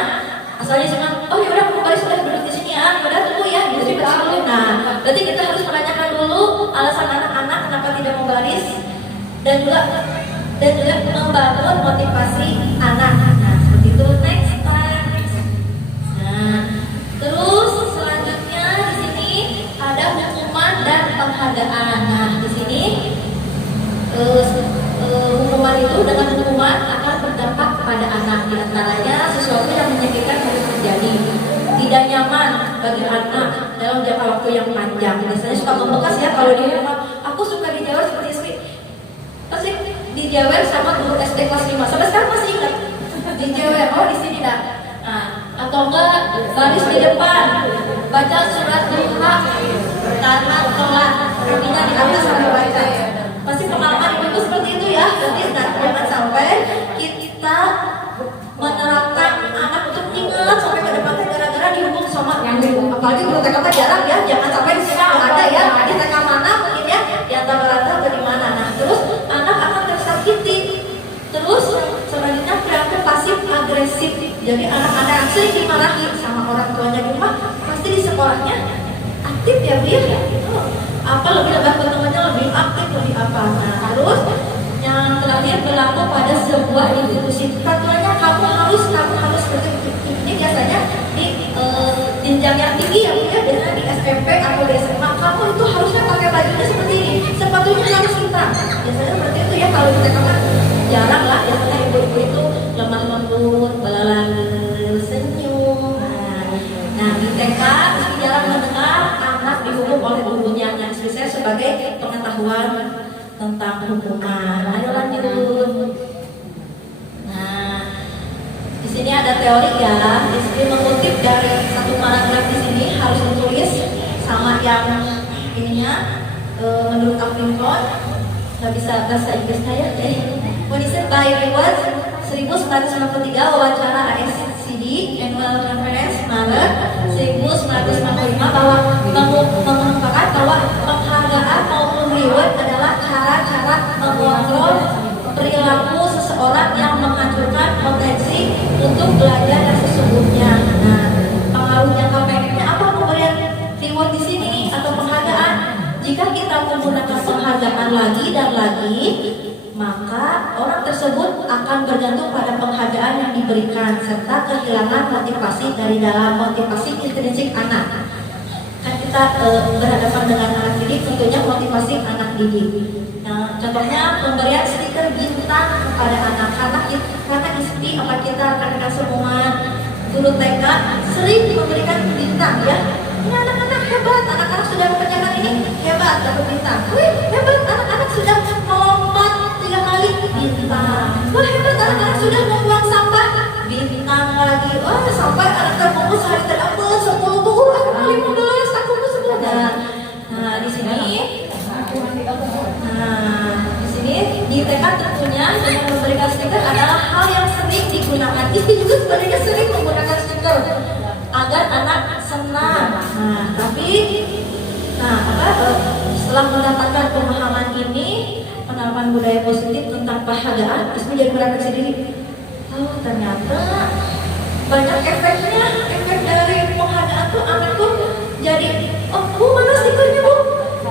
cuma oh ya udah mau baris udah duduk di sini ya, udah tunggu ya, Ispin bersih. Nah, berarti kita harus menanyakan dulu alasan anak-anak kenapa tidak mau baris dan juga membangun motivasi anak. Nah, seperti itu. Next slide. Nah, terus selanjutnya di sini ada hukuman dan penghargaan. Nah, di sini hukuman itu dengan hukuman akan berdampak kepada anak, di antaranya sesuatu yang menyakitkan harus terjadi, tidak nyaman bagi anak dalam jangka waktu yang panjang. Biasanya suka membekas ya kalau dia aku suka dijewer seperti istri, pasti dijewer sama guru SD kelas 5 sampai sekarang masih ingat dijewer. Oh di sini dah. Nah, atau enggak baris di depan baca surat duha tanpa sholat, kakinya di atas sampai baca. Pasti pengalaman ibu seperti itu ya. Jadi jangan sampai kita menerapkan anak untuk ingat sampai ke depan gara-gara dihukum sama yang apalagi guru TK jarang ya. Jangan sampai di sini ada ya di TK mana mungkin ya Jadi anak-anak sering dimarahi sama orang tuanya di rumah, pasti di sekolahnya aktif ya Bu ya. Apa lebih teman-temannya lebih aktif, lebih apa. Nah terus yang terakhir berlaku pada sebuah institusi. Peraturannya kamu harus seperti itu. Ini biasanya di jenjang yang tinggi ya Bu ya, biasanya di SMP atau di SMA kamu itu harusnya pakai bajunya seperti ini, sepatunya harus hitam. Biasanya seperti itu ya. Kalau di TK kan jarang lah, biasanya ibu-ibu itu lemah lembut, belalang senyum. Nah di TK meski jarang mendengar anak dihukum oleh gurunya yang spesial sebagai pengetahuan tentang hukuman. Ayo lanjut. Nah di sini ada teori ya. Di sini mengutip dari satu paragraf di sini harus ditulis sama yang ininya. Menurut Lincoln nggak bisa bahasa Inggrisnya ya. Jadi Kondisi by Reward 1993 wawancara ASCD Annual Conference Maret 1995 bahwa mengungkapkan bahwa penghargaan maupun reward adalah cara-cara mengontrol perilaku seseorang yang menghancurkan potensi untuk belajar yang sesungguhnya. Nah, pengaruh jangka pendeknya apa pemberian reward di sini atau penghargaan? Jika kita menggunakan penghargaan lagi dan lagi, maka orang tersebut akan bergantung pada penghargaan yang diberikan serta kehilangan motivasi dari dalam motivasi intrinsik anak. Kan kita berhadapan dengan anak didik, tentunya motivasi anak didik. Nah, contohnya pemberian stiker bintang kepada anak, karena istri apa kita rekan-rekan semua guru TK sering memberikan bintang ya. Ini anak-anak hebat, anak-anak sudah mengerjakan ini hebat, dapat bintang. Wih hebat, anak-anak sudah melompat 3 kali bintang. Wah hebat, anak-anak sudah membuang sampah bintang lagi. Wah sampai anak terbungkus hari terdapat 10 buku, 15, aku pun 10. Nah di sini, di TK tentunya dengan memberikan stiker adalah hal yang sering digunakan. Istri juga sebenarnya sering menggunakan stiker agar anak senang. Setelah mendapatkan pemahaman ini, penanaman budaya positif tentang penghargaan, istri jadi berefleksi diri. Oh ternyata banyak efeknya, efek dari penghargaan tuh anak tuh jadi, oh bu mana stikernya bu?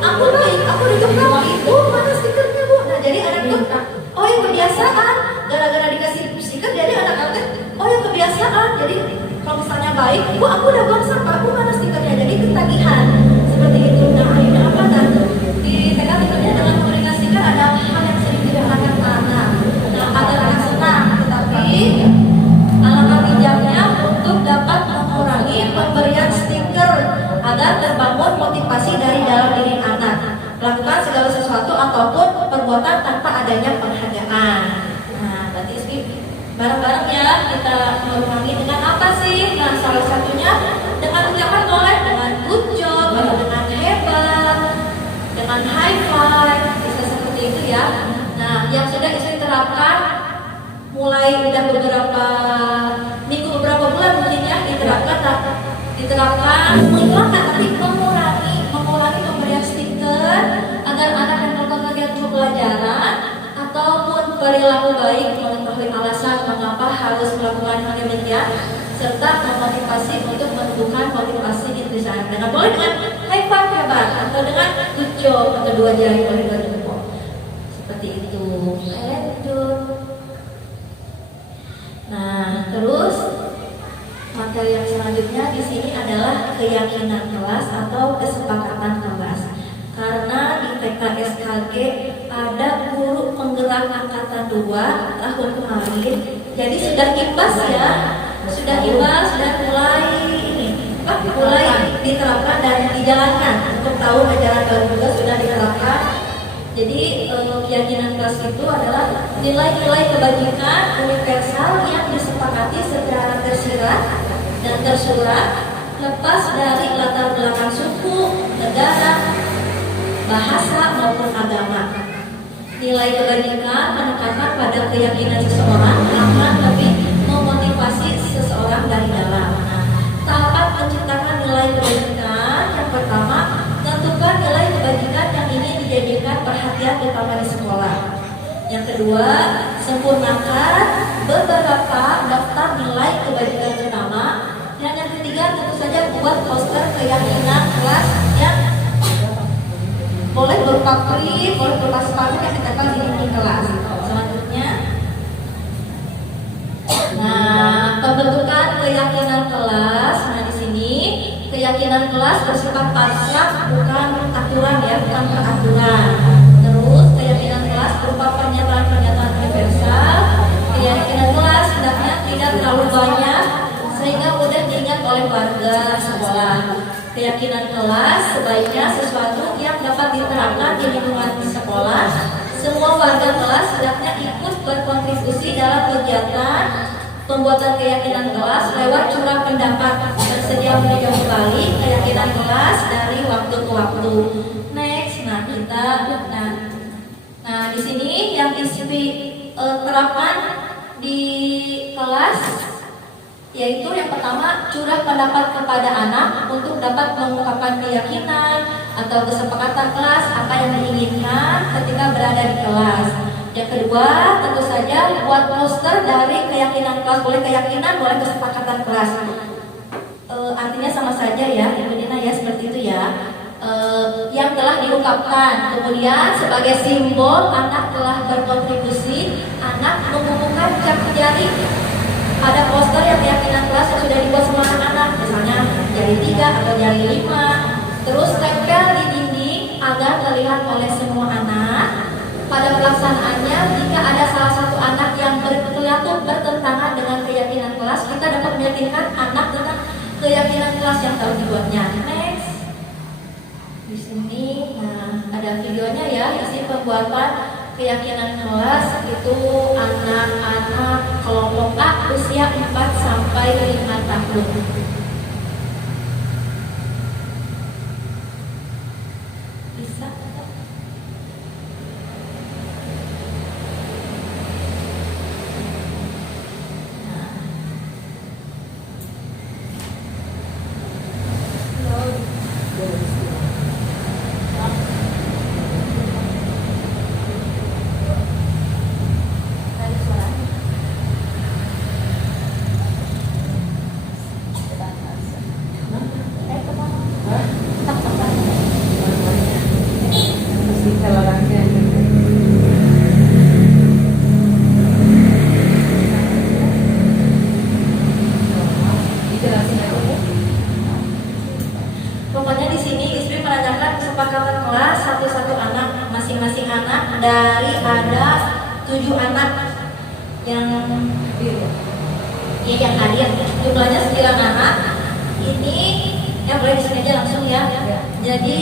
Aku baik, aku digembleng itu mana stikernya bu? Nah jadi anak tuh, oh ya kebiasaan, gara-gara dikasih stiker jadi anak-anak, oh ya kebiasaan, jadi kalau misalnya baik, bu aku udah buang sampah, bu mana stikernya? Jadi ketagihan seperti itu. Nah akhirnya apa kan? Di TK tentunya dengan memberikan stiker ada hal yang sering digunakan anak, nah, agar anak senang, tetapi alangkah bijaknya untuk dapat mengurangi pemberian stiker agar terbangun motivasi dari dalam diri anak, melakukan segala sesuatu ataupun perbuatan tanpa adanya penghargaan. Nah, berarti istri bareng-bareng ya kita mengurangi dengan apa sih? Nah, salah satunya dengan ucapan boleh, dengan good job, dengan hebat, dengan high five, bisa seperti itu ya. Nah, yang sudah istri terapkan mulai udah beberapa minggu, beberapa bulan mungkin ya diterapkan menghilangkan tapi mengurangi pemberian stiker agar anak yang melakukan kegiatan pembelajaran ataupun perilaku baik mengetahui alasan mengapa harus melakukan hal demikian serta memotivasi untuk menumbuhkan motivasi intrinsik anak dengan boleh dengan high five hebat atau dengan good job atau 2 jari oleh 2 jempol seperti itu. Lanjut. Nah, terus materi yang selanjutnya di sini adalah keyakinan kelas atau kesepakatan kelas. Karena di TKSKG ada guru penggerak angkatan 2 tahun kemarin, jadi sudah imbas ya, sudah mulai diterapkan dan dijalankan. Untuk tahun ajaran baru juga sudah diterapkan. Jadi keyakinan kelas itu adalah nilai-nilai kebajikan universal yang disepakati secara tersirat dan tersurat, lepas dari latar belakang suku, negara, bahasa maupun agama. Nilai kebajikan menekankan pada keyakinan seseorang akan lebih memotivasi seseorang dari dalam. Nah, tahapan menciptakan nilai kebajikan yang pertama, tentukan nilai kebajikan yang ingin dijadikan perhatian utama di sekolah. Yang kedua, sempurnakan beberapa daftar nilai kebaikan utama. Dan yang ketiga, tentu saja buat poster keyakinan kelas yang boleh berupa print, boleh berupa spanduk yang ditempel di dinding kelas. Selanjutnya, nah, pembentukan keyakinan kelas. Nah, di sini keyakinan kelas bersifat abstrak, bukan aturan ya, bukan peraturan. Terus keyakinan kelas berupa pernyataan-pernyataan universal. Keyakinan kelas hendaknya tidak terlalu banyak sehingga mudah diingat oleh warga sekolah. Keyakinan kelas sebaiknya sesuatu yang dapat diterapkan di lingkungan sekolah. Semua warga kelas hendaknya ikut berkontribusi dalam kegiatan pembuatan keyakinan kelas lewat curah pendapat, bersedia meninjau kembali keyakinan kelas dari waktu ke waktu. Next, nah di sini yang ISPI terapkan di kelas yaitu yang pertama, curah pendapat kepada anak untuk dapat mengungkapkan keyakinan atau kesepakatan kelas apa yang diinginkan ketika berada di kelas. Yang kedua, tentu saja buat poster dari keyakinan kelas, boleh keyakinan, boleh kesepakatan kelas. Artinya sama saja ya, Ibu Dina ya, seperti itu ya. Yang telah diungkapkan, kemudian sebagai simbol anak telah berkontribusi, anak menghubungkan cap jari pada poster yang keyakinan kelas yang sudah dibuat semua anak-anak, misalnya jari 3 atau jari 5, terus tempel di dinding agar terlihat oleh semua anak. Pada pelaksanaannya, jika ada salah satu anak yang berkelihakan bertentangan dengan keyakinan kelas, kita dapat meyakinkan anak dengan keyakinan kelas yang telah dibuatnya. Next, di sini, nah ada videonya ya, isi pembuatan keyakinan kelas itu anak-anak kelompok A usia 4 sampai 5 tahun. Bisa? Pokoknya di sini ISPI menanyakan kesepakatan kelas satu-satu anak, masing-masing anak dari ada 7 anak yang hadir, jumlahnya 9 anak. Ini yang boleh di sini aja langsung ya. Jadi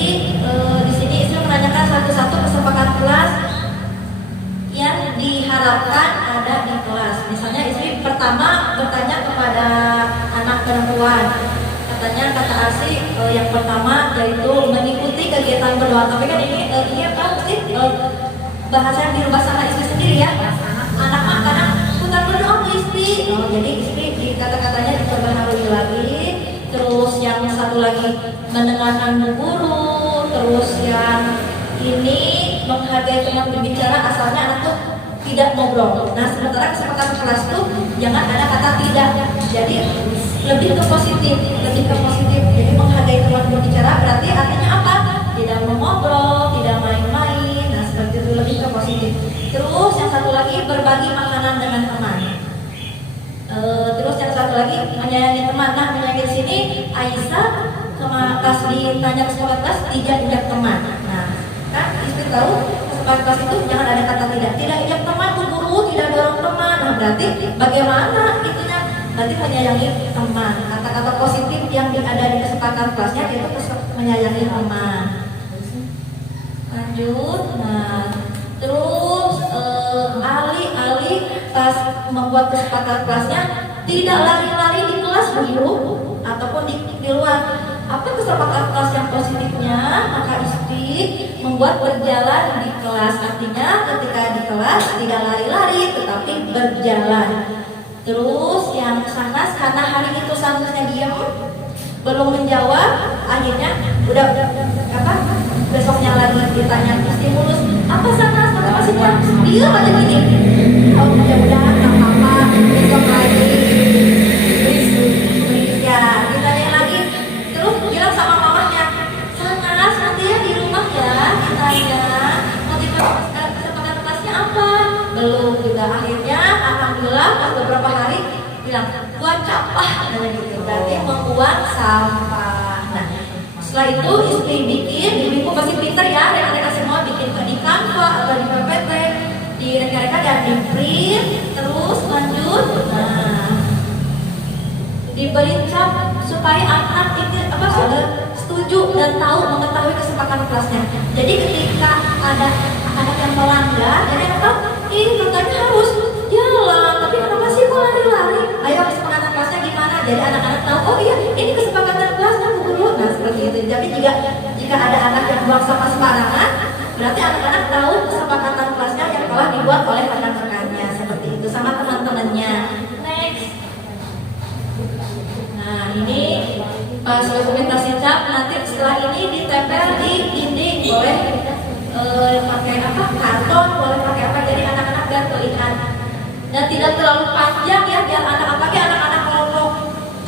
di sini ISPI menanyakan satu-satu kesepakatan kelas yang diharapkan ada di kelas. Misalnya ISPI pertama bertanya kepada anak perempuan. Katanya kata Arsi yang pertama yaitu mengikuti kegiatan berdoa. Tapi kan ini apa sih bahasa yang dirubah sama istri sendiri ya. Anak mah kadang ikutan berdoa ke istri. Jadi istri di kata-katanya diperbaharui lagi. Terus yang satu lagi mendengarkan guru. Terus yang ini menghargai teman berbicara, asalnya anak tuh tidak ngobrol. Nah sementara kesepakatan kelas tuh jangan ada kata tidak. Jadi lebih ke positif, Jadi menghargai teman berbicara berarti artinya apa? Tidak mengobrol, tidak main-main. Nah seperti itu, lebih ke positif. Terus yang satu lagi berbagi makanan dengan teman. Terus yang satu lagi menyayangi teman. Nah menyayangi sini Aisyah pas ditanya kesepakatan kelas tidak injak teman. Nah kan istri tahu kesepakatan kelas itu jangan ada kata tidak injak teman, guru tidak dorong teman. Nah berarti bagaimana itunya? Berarti menyayangi teman. Kata-kata positif yang ada di kesepakatan kelasnya itu menyayangi teman. Lanjut. Nah, terus Ali pas membuat kesepakatan kelasnya tidak lari-lari di kelas dulu ataupun di luar. Apa kesepakatan kelas yang positifnya? Maka istri membuat berjalan di kelas. Artinya ketika di kelas tidak lari-lari tetapi berjalan. Terus yang Sanas karena hari itu seharusnya diam belum menjawab, akhirnya udah besoknya lagi ditanya stimulus apa Sanas, maka masih maksudnya dia aja gini. Oh mudah-mudahan nggak apa-apa, besok lagi. Ya, ditanya lagi, terus bilang sama mamanya, Sanas nanti ya di rumah ya, ditanya motivasi kesempatan kelasnya apa? Belum juga. Akhirnya alhamdulillah pas beberapa hari bilang buat sampah, gitu. Berarti membuang sampah. Nah, setelah itu istri bikin, ibu pasti pinter ya, mereka semua bikin di Canva atau di PPT, di reka-reka dan di print, terus lanjut. Nah, diberi cap supaya anak ini setuju dan tahu mengetahui kesepakatan kelasnya. Jadi ketika ada anak yang melanggar, jadi anak tahu, katanya harus jalan, tapi kenapa sih kok lari-lari? Ayo kesepakatan kelasnya gimana? Jadi anak-anak tahu, oh iya ini kesepakatan kelasnya Bu Guru. Nah seperti itu. Tapi jika ada anak yang buang sampah sembarangan, berarti anak-anak tahu kesepakatan kelasnya yang telah dibuat oleh rekan-rekannya, seperti itu, sama teman-temannya. Next. Nah ini pas dokumentasi cap, nanti setelah ini ditempel di dinding, boleh pakai karton, boleh pakai apa, jadi anak-anak biar terlihat dan tidak terlalu panjang ya, biar apalagi anak-anak kelompok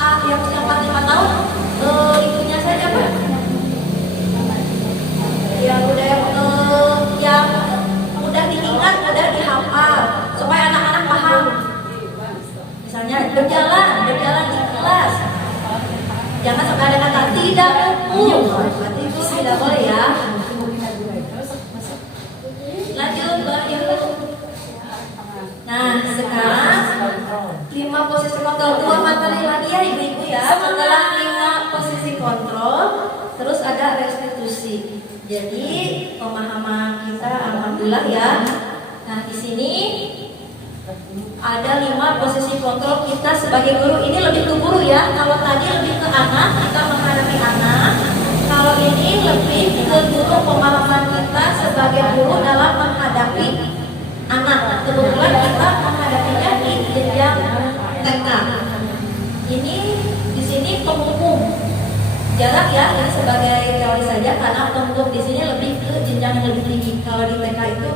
A yang usia 45 tahun, itunya saja Pak yang udah yang mudah diingat, mudah dihafal supaya anak-anak paham. Misalnya berjalan di kelas, jangan sampai ada kata tidak umum, berarti itu tidak boleh ya. Lanjut. Nah sekarang 5 posisi kontrol, 2 materi lagi ya ibu-ibu ya. Setelah 5 posisi kontrol, terus ada restitusi. Jadi pemahaman kita alhamdulillah ya. Nah di sini ada 5 posisi kontrol kita sebagai guru. Ini lebih ke guru ya. Kalau tadi lebih ke anak, kita menghadapi anak. Kalau ini lebih ke guru, pemahaman kita sebagai guru dalam menghadapi anak. Kebetulan kita menghadapinya di jenjang TK. Ini di sini penghukum. Jarang ya, ini sebagai teori saja karena penghukum di sini lebih ke jenjang yang lebih tinggi. Kalau di TK itu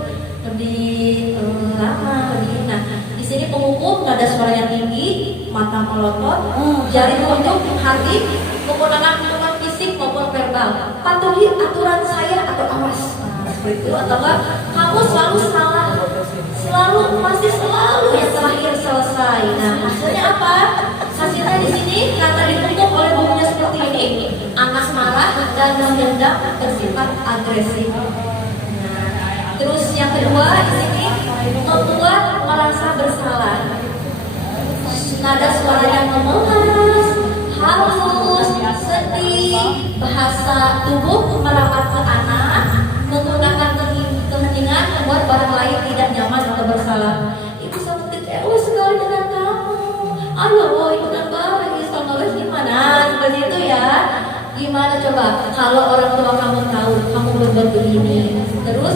lebih lama, lebih. Nah, di sini penghukum nada suara yang tinggi, mata melotot, jari telunjuk, hati, menggunakan hitungan fisik maupun verbal. Patuhi aturan saya atau awas. Nah, seperti itu. Atau enggak, kamu selalu salah, pasti selalu yang terakhir selesai. Nah, hasilnya apa? Hasilnya di sini karena dihukum oleh gurunya seperti ini, anak marah dan mendendam, bersifat agresif. Terus yang kedua di sini membuat merasa bersalah. Nada suaranya memelas, halus, sedih, bahasa tubuh merapat ke anak, menggunakan keheningan membuat orang lain tidak nyaman atau bersalah. Ibu sangat kecewa sekali dengan kamu. Aduh, itu kan lagi stongoles gimana? Seperti itu ya. Gimana coba kalau orang tua kamu tahu kamu berbuat begini, terus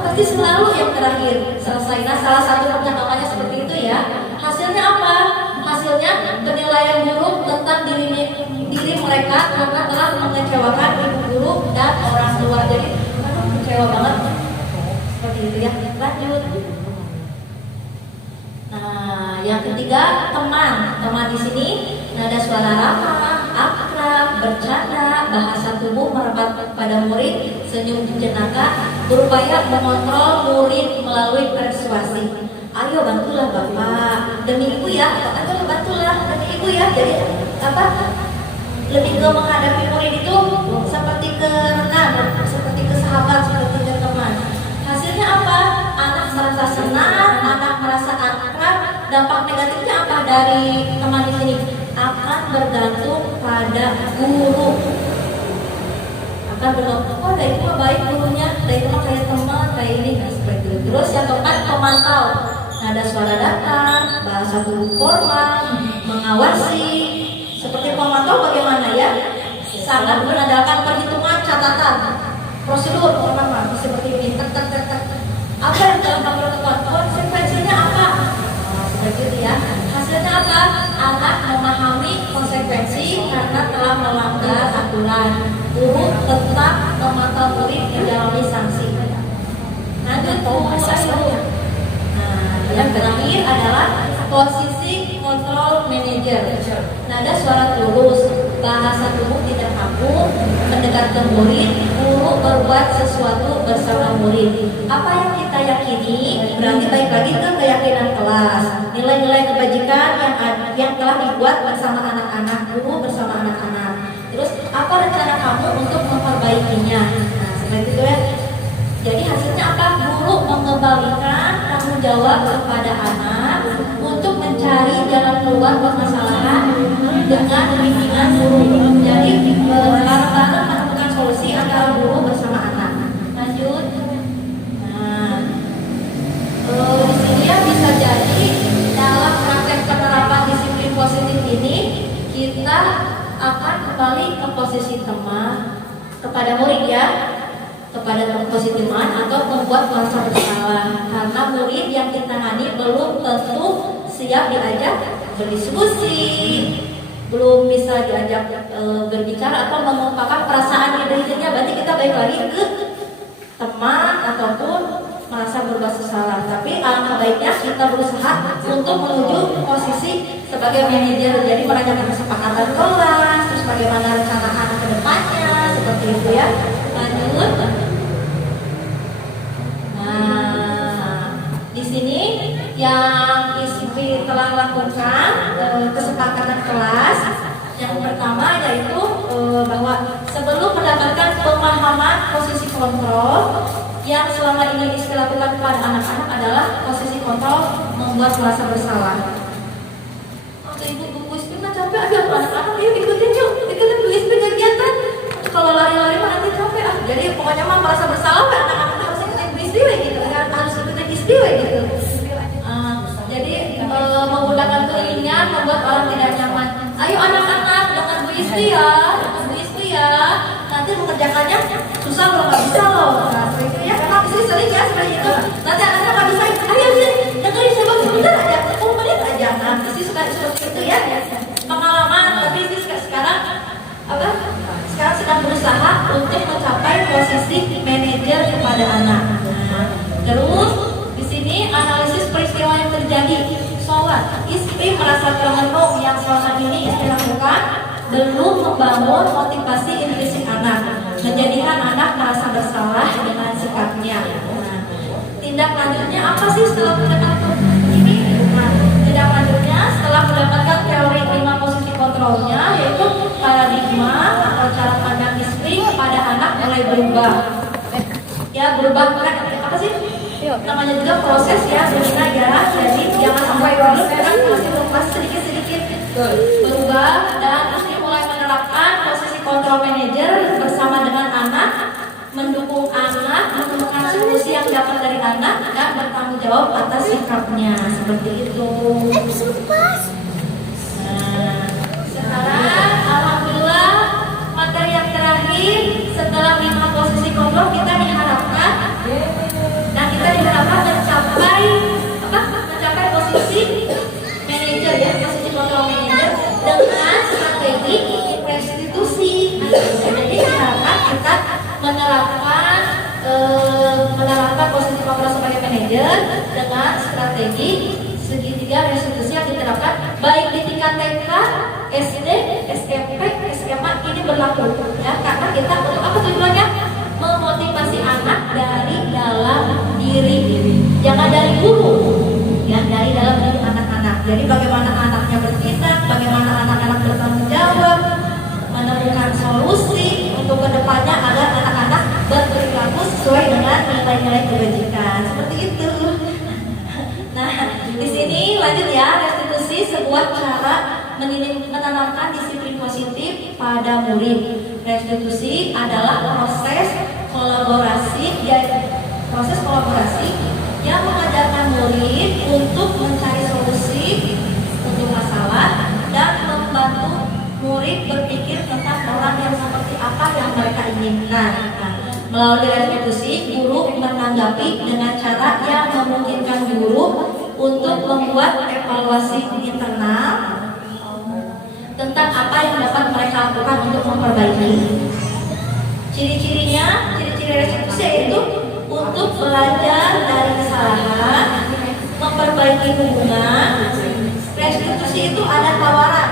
pasti selalu yang terakhir selesai. Nah, salah satu percakapannya seperti itu ya. Hasilnya apa? Hasilnya penilaian buruk tentang diri mereka karena telah mengecewakan ibu guru dan orang tua. Jadi kecewa banget seperti itu ya. Lanjut. Nah, yang ketiga teman di sini nada suara ramah, akrab, bercanda, bahasa tubuh merapat pada murid, senyum jenaka, berupaya mengontrol murid melalui persuasi. Ayo bantulah Bapak, demi Ibu ya, atau bantulah demi Ibu ya. Jadi lebih ke menghadapi murid itu seperti ke rekan, seperti ke sahabat, seperti ke teman. Hasilnya apa? Anak merasa senang, anak merasa akrab. Dampak negatifnya apa dari teman di sini? Akan bergantung pada guru. Akan bergantung, oh dari itu mah baik gurunya, dari itu mah kayak teman, kayak ini, nah seperti itu. Terus yang keempat, pemantau. Nada suara datar, bahasa tubuh formal, mengawasi. Seperti pemantau bagaimana ya? Sangat mengandalkan perhitungan, catatan, prosedur, seperti ini, apa yang dalam kamu lakukan? Konsekuensinya apa? Seperti itu ya. Hasilnya apa? Anak memahami konsekuensi karena telah melanggar aturan. Guru tetap memantau murid menjalani sanksi. Lanjut yang terakhir adalah posisi kontrol manager. Nada suara tulus, bahasa tubuh tidak kaku, mendekat ke murid, guru berbuat sesuatu bersama murid. Apa yang kita yakini berarti baik lagi ke keyakinan kelas, nilai-nilai kebajikan yang telah dibuat bersama anak-anak, guru bersama anak-anak. Terus apa rencana kamu untuk memperbaikinya? Nah, seperti itu ya. Jadi hasilnya apa? Guru mengembalikan tanggung jawab kepada anak untuk mencari jalan keluar permasalahan dengan bimbingan guru. Jadi bareng-bareng menemukan solusi antara guru bersama anak. Lanjut. Nah, di sini ya bisa jadi dalam praktek penerapan disiplin positif ini kita akan kembali ke posisi teman kepada murid ya, kepada posisi teman atau membuat merasa bersalah karena murid yang ditangani belum tentu siap diajak berdiskusi, belum bisa diajak berbicara atau mengungkapkan perasaan dirinya. Berarti kita balik lagi ke teman ataupun merasa berbuat salah. Tapi alangkah baiknya kita berusaha untuk menuju posisi sebagai manajer. Jadi menanyakan kesepakatan kelas, terus bagaimana rencana anak ke depannya, seperti itu ya. Lanjut. Nah, di sini yang ISP telah lakukan kesepakatan kelas. Yang pertama yaitu bahwa sebelum mendapatkan pemahaman posisi kontrol yang selama ini ISP lakukan kepada anak-anak adalah posisi kontrol membuat merasa bersalah. Ibu ISP mah capek, ada anak-anak yuk ikutin Bu ISP kegiatan. Kalau lari-lari mah nanti capek ah. Jadi pokoknya mah merasa bersalah anak-anak harus ikutin Bu ISP gitu kan, harus ikutin ISP gitu. Jadi menggunakan keinginan membuat orang tidak nyaman. Ayo anak-anak dengan Bu ISP ya, dengan Bu ISP ya. Nanti mengerjakannya susah loh, nggak bisa loh. Nah, itu ya, memang istri sering ya seperti itu. Nanti anaknya nggak bisa. Ayo dengerin saya sebentar aja, 10 menit aja. Nah, istri suka seperti itu ya. Pengalaman, tapi istri sekarang sedang berusaha untuk mencapai posisi manajer kepada anak. Nah, terus di sini analisis peristiwa yang terjadi. Soal istri merasa termenung yang selama ini istri lakukan belum membangun motivasi intrinsik anak, menjadikan anak merasa bersalah dengan sikapnya. Nah, tindak lanjutnya apa sih setelah mendapatkan ini? Nah, tindak lanjutnya setelah mendapatkan teori 5 posisi kontrolnya, yaitu paradigma atau cara pandang istri kepada anak mulai berubah. Ya, berubah kan apa sih? Namanya juga proses ya, Bina ya. Jadi jangan sampai dulu kan masih sedikit-sedikit berubah dan mulai menerapkan posisi kontrol manajer bersama dengan anak, mendukung anak, menemukan solusi yang dapat dari anak dan bertanggung jawab atas sikapnya, seperti itu. Nah, sekarang alhamdulillah materi yang terakhir setelah 5 posisi kontrol kita diharapkan mencapai posisi manajer ya, posisi kontrol manajer dengan strategi restitusi. Jadi diharapkan kita menerapkan posisi kontrol sebagai manajer dengan strategi segitiga restitusi yang diterapkan baik di tingkat TK, SD, SMP, SMA ini berlaku ya, karena kita untuk apa tujuannya? Memotivasi anak dari dalam diri, jangan dari guru, ya dari dalam diri anak-anak. Jadi bagaimana anaknya bertindak, bagaimana anak-anak bertanggung jawab, menemukan solusi untuk kedepannya agar anak-anak berperilaku sesuai dengan nilai-nilai kebajikan. Seperti itu. Nah, di sini lanjut ya, restitusi sebuah cara menanamkan disiplin positif pada murid. Restitusi adalah proses kolaborasi yang mengajarkan murid untuk mencari solusi untuk masalah dan membantu murid berpikir tentang orang yang seperti apa yang mereka inginkan. Nah, melalui restitusi, guru menanggapi dengan cara yang memungkinkan guru untuk membuat evaluasi internal tentang apa yang dapat mereka lakukan untuk memperbaiki. Ciri-ciri restitusi yaitu untuk belajar dari kesalahan, memperbaiki bagi hubungan, restitusi itu ada tawaran.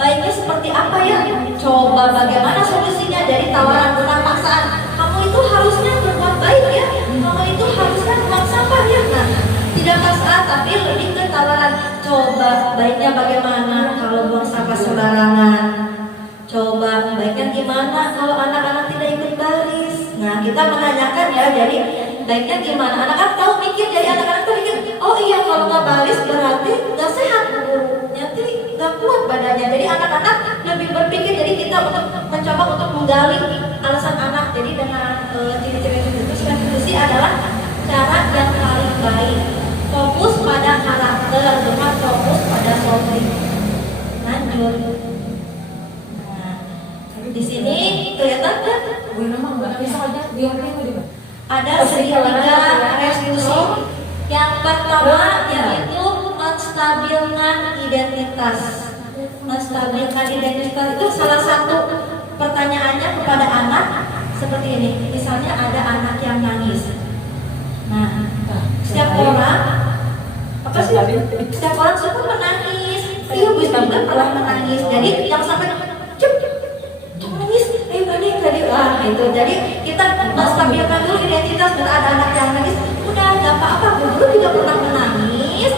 Baiknya seperti apa ya? Coba bagaimana solusinya dari tawaran bukan paksaan. Kamu itu harusnya berbuat baik ya. Kamu itu harusnya buang sampah ya. Nah, tidak paksaan tapi lebih ke tawaran. Coba baiknya bagaimana kalau buang sampah sembarangan? Coba baiknya gimana kalau anak-anak tidak ikut baris? Nah, kita menanyakan ya. Jadi baiknya gimana? Anak-anak tahu mikir. Jadi anak-anak tuh mikir, oh iya kalau nggak baris berarti nggak sehat. Nanti nggak kuat badannya. Jadi anak-anak lebih berpikir. Jadi kita untuk mencoba untuk menggali alasan anak. Jadi dengan ciri-ciri restitusi adalah cara yang paling baik. Fokus pada karakter, bukan fokus pada solving. Lanjut. Nah, di sini kelihatan kan? Ada segitiga restitusi. Yang pertama yaitu menstabilkan identitas. Menstabilkan identitas itu salah satu pertanyaannya kepada anak seperti ini. Misalnya ada anak yang nangis. Nah, setiap orang apa sih? Setiap orang suka menangis. Iya, bisa juga pernah menangis. Jadi yang sampai jangan nangis, balik tadi itu. Jadi kita menstabilkan dulu identitas. Bila ada anak yang nangis, udah nggak apa-apa. Dulu juga pernah menangis.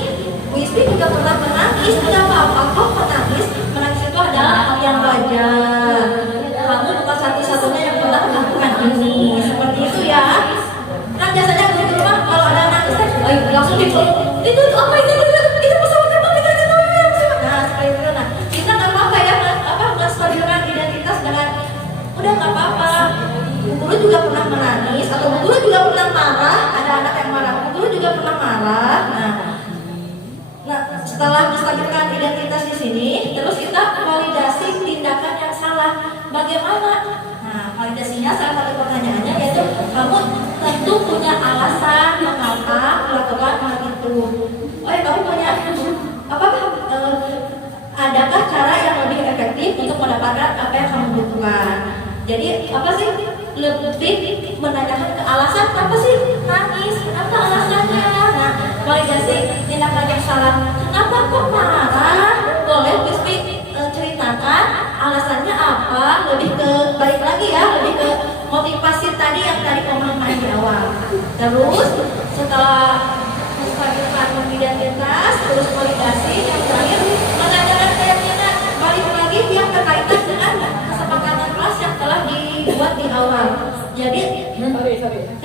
Wispi juga pernah menangis. Udah apa-apa kok menangis. Menangis itu adalah hal yang wajar. Kamu bukan satu-satunya yang pernah melakukan ini. Seperti itu ya. Kan biasanya di rumah kalau ada nangis, langsung dipeluk. Itu apa itu pesawat terbang itu. Nah seperti itu. Nah kita nggak apa-apa ya, menstabilkan identitas dengan udah nggak apa-apa. Bu Guru juga pernah menangis atau Bu Guru juga pernah marah. Ada anak yang marah. Bu Guru juga pernah marah. Nah setelah menstabilkan identitas di sini, terus kita validasi tindakan yang salah. Bagaimana? Nah validasinya salah satu pertanyaannya yaitu kamu tentu punya alasan mengapa melakukan hal itu. Oh ya, kamu punya apa? Adakah cara yang lebih efektif untuk mendapatkan apa yang kamu butuhkan? Jadi apa sih? Lebih menanyakan ke alasan apa sih nangis? Kenapa alasannya? Nah, validasi tindakan yang salah. Kenapa kok marah? Boleh Wispi ceritakan alasannya apa? Lebih ke balik lagi ya, lebih ke motivasi tadi yang tadi pemahaman di awal. Terus setelah menstabilkan identitas, terus validasi, yang terakhir menanyakan keyakinan. Balik lagi yang berkaitan dengan kesepakatan kelas yang telah dibuat di awal. Jadi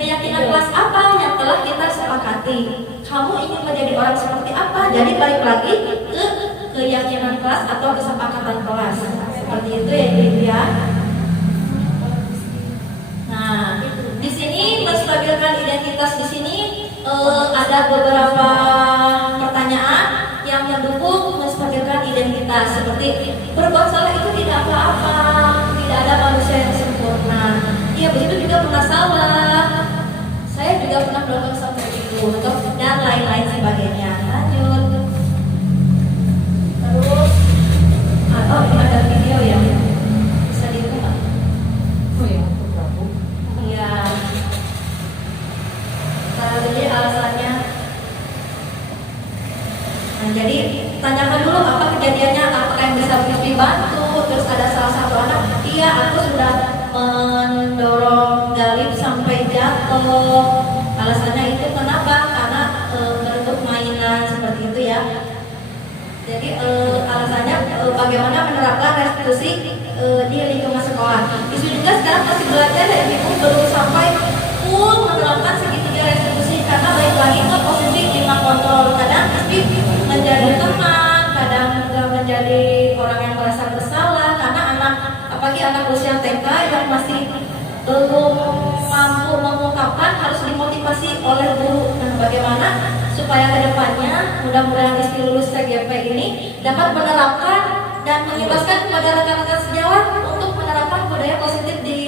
keyakinan kelas apa yang telah kita sepakati? Kamu ingin menjadi orang seperti apa? Jadi balik lagi ke keyakinan kelas atau kesepakatan kelas. Seperti itu ya Ibu ya. Nah, di sini menstabilkan identitas di sini ada beberapa pertanyaan yang mendukung menstabilkan identitas seperti berbuat salah itu tidak apa-apa, tidak ada manusia yang sempurna. Iya begitu juga pernah salah. Saya juga pernah melakukan seperti itu dan lain-lain sebagainya. Lanjut. Terus, ini ada video ya. Bisa dibuka. Oh ya, Iya. Jadi alasannya. Nah, jadi tanyakan dulu apa kejadiannya, apakah yang bisa dibantu. Terus ada salah satu anak, iya aku sudah mendorong Galip sampai jatuh. Alasannya itu kenapa? Karena bentuk mainan seperti itu ya. Jadi alasannya bagaimana menerapkan restitusi di lingkungan sekolah. Isu juga sekarang masih belajar dan ibu belum sampai full menerapkan segitiga restitusi karena balik lagi ke posisi lima kontrol. Kadang istri menjadi teman, kadang juga menjadi orang yang merasa bersalah karena anak, apalagi anak usia TK yang masih belum mampu mengungkapkan harus dimotivasi oleh guru. Dan bagaimana supaya kedepannya mudah-mudahan istri lulus CGP ini dapat menerapkan dan mengimbaskan kepada rekan-rekan sejawat untuk menerapkan budaya positif di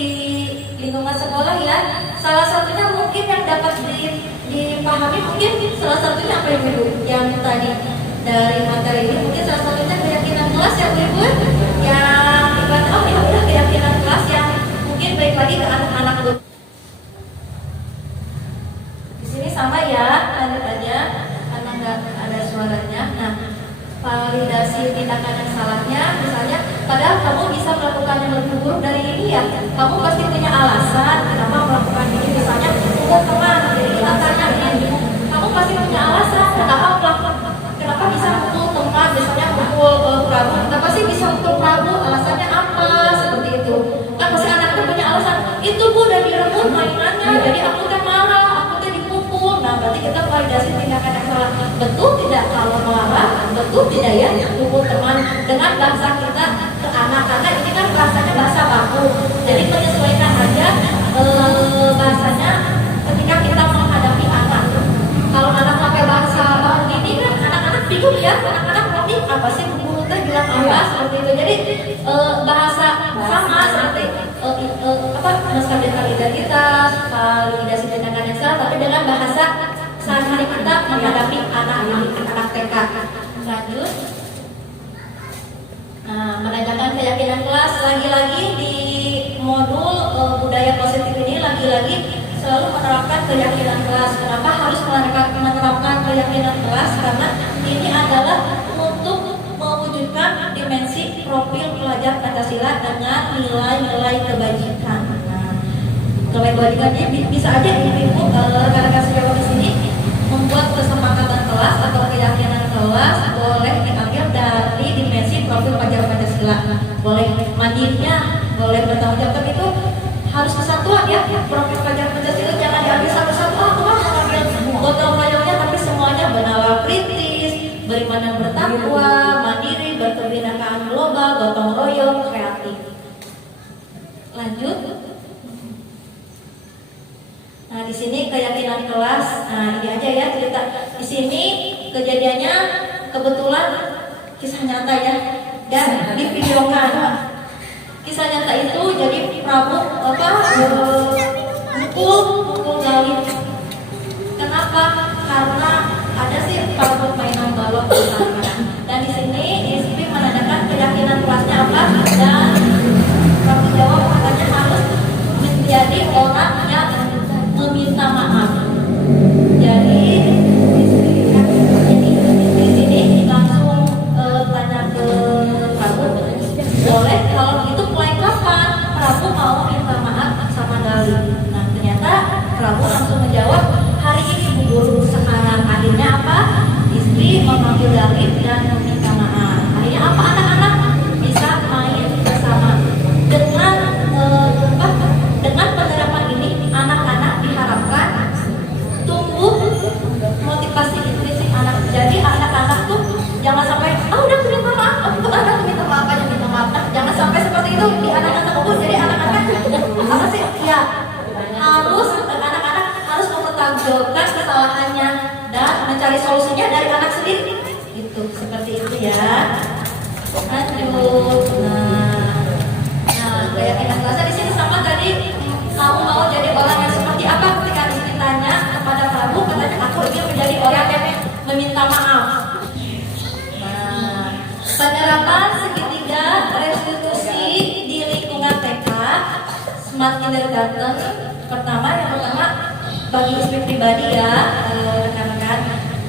lingkungan sekolah ya. Salah satunya mungkin yang dapat dipahami mungkin salah satunya apa Ibu yang tadi dari materi ini mungkin salah satunya keyakinan kelas ya Ibu yang ibarat ya udah keyakinan kelas yang mungkin baik lagi ke anak-anak dulu. Di sini sama ya, lanjut aja. Karena ada suaranya. Nah, validasi tindakan yang salahnya, misalnya, padahal kamu bisa melakukan yang lebih buruk dari ini ya. Kamu pasti punya alasan kenapa melakukan ini. Misalnya, pukul teman. Jadi kita tanya ini, kamu pasti punya alasan kenapa bisa pukul teman. Misalnya pukul Prabu. Kenapa sih bisa pukul Prabu? Alasannya apa? Seperti itu. Kan pasti anak itu punya alasan. Itu Bu udah direbut mainannya. Jadi aku teh marah, aku teh dipukul. Nah, berarti kita validasi tindakan yang salah. Betul tidak kalau marah? Betul tidak ya pukul teman dengan bahasa kita ke anak, karena ini kan bahasanya bahasa baku. Jadi menyesuaikan aja bahasanya ketika kita menghadapi anak. Kalau anak pakai bahasa baku ini kan anak-anak bingung ya, anak-anak ngomong apa sih guru teh bilang apa seperti itu. Jadi bahasa sama seperti menstabilkan identitas, validasi tindakan yang salah, tapi dengan bahasa sehari-hari kita menghadapi anak TK. Lanjut. Nah, menanyakan keyakinan kelas, lagi-lagi di modul budaya positif ini lagi-lagi selalu menerapkan keyakinan kelas. Kenapa harus menerapkan keyakinan kelas? Karena ini adalah untuk mewujudkan dimensi profil pelajar Pancasila dengan nilai-nilai kebajikan. Nah, kebajikannya bisa aja ibu rekan-rekan sejawat di sini membuat kesepakatan kelas atau keyakinan kelas boleh diambil dari dimensi profil pelajar Pancasila. Boleh mandirinya, boleh bertanggung jawab, tapi itu harus kesatuan ya. Profil pelajar Pancasila jangan diambil satu-satu. Aku mah mengambil gotong royongnya, tapi semuanya bernalar kritis, beriman dan bertakwa, mandiri, berkebinekaan global, gotong royong, kreatif. Lanjut. Nah, di sini keyakinan kelas. Nah, ini aja ya cerita. Di sini kejadiannya kebetulan kisah nyata ya, dan divideokan. Kisah nyata itu jadi Prabu mukul Galih. Kenapa? Karena ada sih Prabu mainan balok misalnya. Dan di sini ISP menanyakan keyakinan kelasnya apa, dan Prabu jawab katanya harus menjadi orang yang meminta maaf. Jadi di sini langsung tanya ke Prabu, boleh kalau itu mulai kapan Prabu mau minta maaf sama Galih? Nah, ternyata Prabu langsung menjawab, hari ini Bu Guru. Sekarang akhirnya apa? Istri memanggil Galih dan meminta maaf. Akhirnya apa anak-anak bisa main bersama. Dengan penerapan ini anak-anak diharapkan tumbuh motivasi intrinsik anak. Jadi anak-anak tuh jangan sampai udah minta maaf, minta maaf aja minta maaf. Nah, jangan sampai seperti itu di anak-anak aku. Jadi anak-anak apa sih? Ya harus anak-anak harus mempertanggungjawabkan kesalahannya dan mencari solusinya dari anak sendiri. Itu seperti itu ya. Lanjut. Nah, keyakinan kelasnya di sini sama tadi. Kamu mau jadi orang yang seperti apa? Ketika ditanya kepada Prabu, katanya aku ingin menjadi orang yang meminta maaf. Nah, penerapan segitiga restitusi di lingkungan TK Smart Kindergarten. Yang pertama bagi ISP pribadi ya, rekan-rekan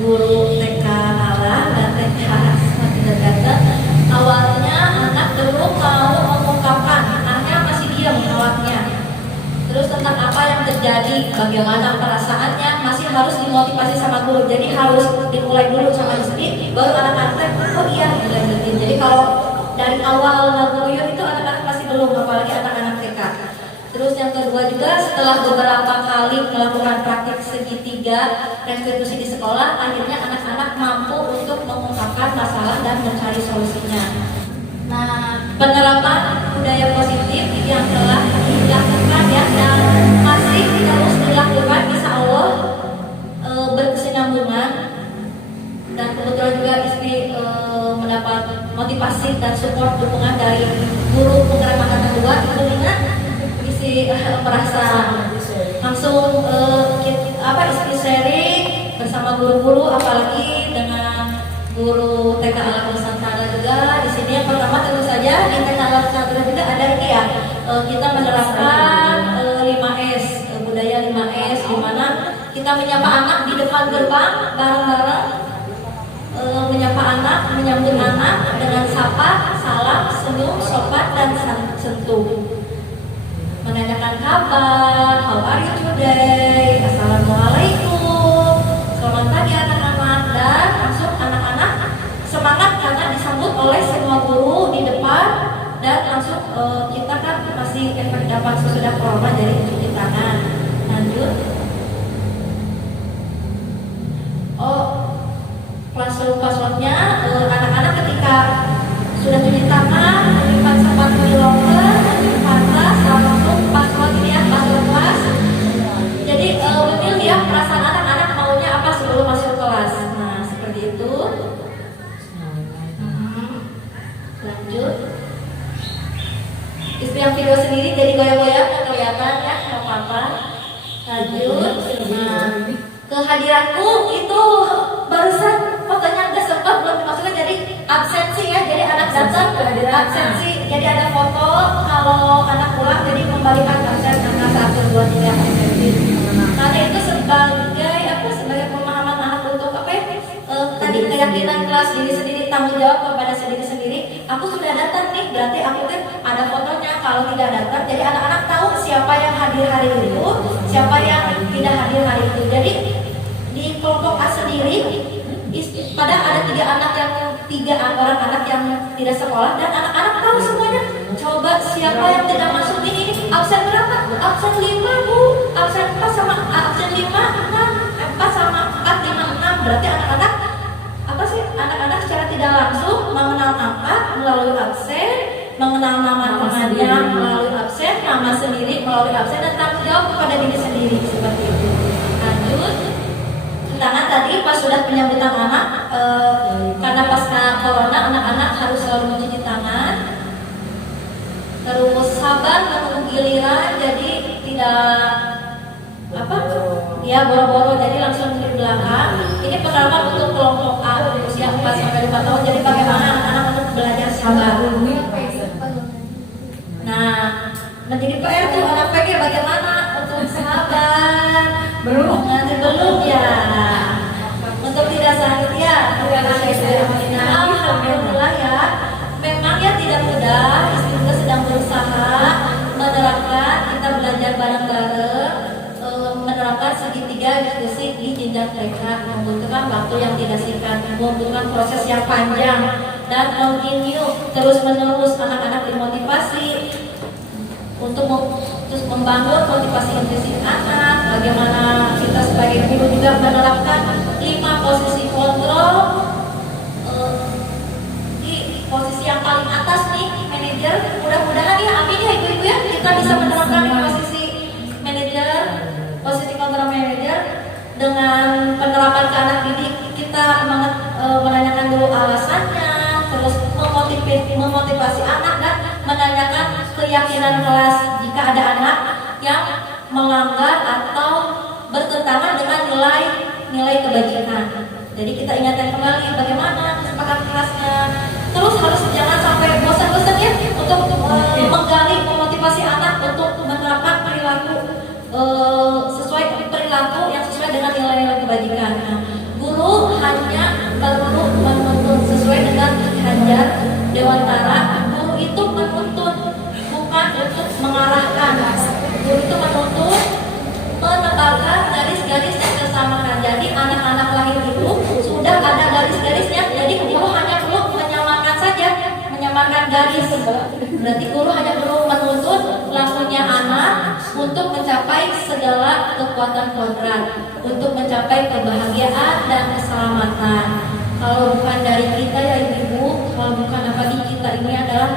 guru TK Allah dan TK Smart Kindergarten. Awalnya anak belum mau mengungkapkan, anaknya masih diam awalnya. Terus tentang apa yang terjadi, bagaimana perasaannya, masih harus dimotivasi sama guru. Jadi harus dimulai dulu sama istri, baru anak-anak oh iya dilanjutin. Jadi kalau dari awal ngaguyur itu anak-anak masih belum, apalagi anak-anak TK. Terus yang kedua juga setelah beberapa kali melakukan praktik segitiga restitusi di sekolah, akhirnya anak-anak mampu untuk mengungkapkan masalah dan mencari solusinya. Nah, penerapan budaya positif yang telah dilakukan ya, dan masih terus dilakukan, insya Allah berkesinambungan. Dan kebetulan juga istri mendapat motivasi dan support dukungan dari guru penggerak angkatan 2, Ibu Lina. Istri merasa langsung istri sharing bersama guru-guru, apalagi dengan guru TK Alam Nusantara juga. Di sini yang pertama tentu saja di TK Alam Nusantara juga ada ini ya, kita menerapkan 5S, budaya 5S, di mana kita menyapa anak di depan gerbang bareng-bareng. menyapa anak, menyambut anak dengan sapa, salam, senyum, sopan, dan sentuh. Menanyakan kabar, how are you today, assalamualaikum, selamat pagi anak-anak, dan langsung anak-anak semangat karena disambut oleh semua guru di depan, dan langsung kita kan masih efek dapat sesudah corona jadi cuci tangan. Lanjut. Passwordnya anak-anak ketika sudah cuci tangan menyimpan sepatu di loker, menyimpan tas, langsung password ini ya, password kelas. Jadi betul ya perasaan anak-anak maunya apa sebelum masuk kelas. Nah seperti itu. Lanjut. Istri yang video sendiri jadi goyang-goyang nggak kelihatan ya, nggak apa-apa. Lanjut. Nah, kehadiranku itu barusan fotonya nggak sempat belum dimasukkan jadi absensi ya, jadi anak datang absensi, jadi ada foto kalau anak pulang jadi kembalikan absen karena 1, 2, 3 absensi. Karena itu sebagai pemahaman anak untuk apa ya? Tadi keyakinan kelas diri sendiri, tanggung jawab kepada sendiri sendiri. Aku sudah datang nih, berarti aku kan ada fotonya. Kalau tidak datang, jadi anak-anak tahu siapa yang hadir hari itu, siapa yang tidak hadir hari itu. Jadi di kelompok A sendiri, pada ada 3 orang anak yang tidak sekolah dan anak-anak tahu semuanya. Coba siapa yang tidak masuk ini absen berapa? Absen 5 bu, absen 4 sama absen 5, 6, 4 sama 4, 5, 6. Berarti anak-anak apa sih? Anak-anak secara tidak langsung mengenal angka melalui absen, mengenal nama temannya melalui absen, nama sendiri melalui absen, dan tanggung jawab kepada diri sendiri seperti itu. Lanjut. Tangan tadi pas sudah penyambutan anak, karena pasca corona anak-anak harus selalu mencuci tangan. Terus sabar menunggu giliran, jadi tidak boro-boro, jadi langsung di belakang. Ini penerapan untuk kelompok A usia 4 sampai 5 tahun. Jadi bagaimana anak-anak untuk belajar sabar. Nah, menjadi PR tuh anak PG bagaimana untuk sabar. Belum ya. Untuk tidak sakit ya. Alhamdulillah ya. Memang ya tidak mudah. Istri juga sedang berusaha menerapkan, kita belajar bareng-bareng, menerapkan segitiga diskusi di jenjang TK, membutuhkan waktu yang tidak singkat, membutuhkan proses yang panjang dan continue, terus-menerus. Anak-anak dimotivasi untuk terus membangun motivasi intrinsik anak. Bagaimana kita sebagai guru juga menerapkan 5 posisi kontrol di posisi yang paling atas nih, manajer. Mudah-mudahan ya, amin ya ibu-ibu ya, kita bisa menerapkan di posisi manajer, posisi kontrol manajer. Dengan penerapan ke anak didik, kita menanyakan dulu alasannya, terus memotivasi anak dan menanyakan keyakinan kelas jika ada anak yang melanggar atau bertentangan dengan nilai kebajikan. Jadi kita ingatkan kembali bagaimana kesepakatan kelasnya. Terus harus jangan sampai bosan-bosan ya untuk menggali, memotivasi anak untuk menerapkan perilaku sesuai perilaku yang sesuai dengan nilai-nilai kebajikan. Nah, guru hanya perlu menuntun sesuai dengan Hajar Dewantara. Guru itu menuntun, bukan untuk mengarahkan. Guru itu menuntun, menebalkan garis-garis yang tersamakan. Jadi anak-anak lahir itu sudah ada garis-garisnya. Jadi guru hanya perlu menyamakan saja, menyamakan garis. Berarti guru hanya perlu menuntun lakunya anak untuk mencapai segala kekuatan kodrat, untuk mencapai kebahagiaan dan keselamatan. Kalau bukan dari kita ya ibu, kalau bukan apalagi kita ini adalah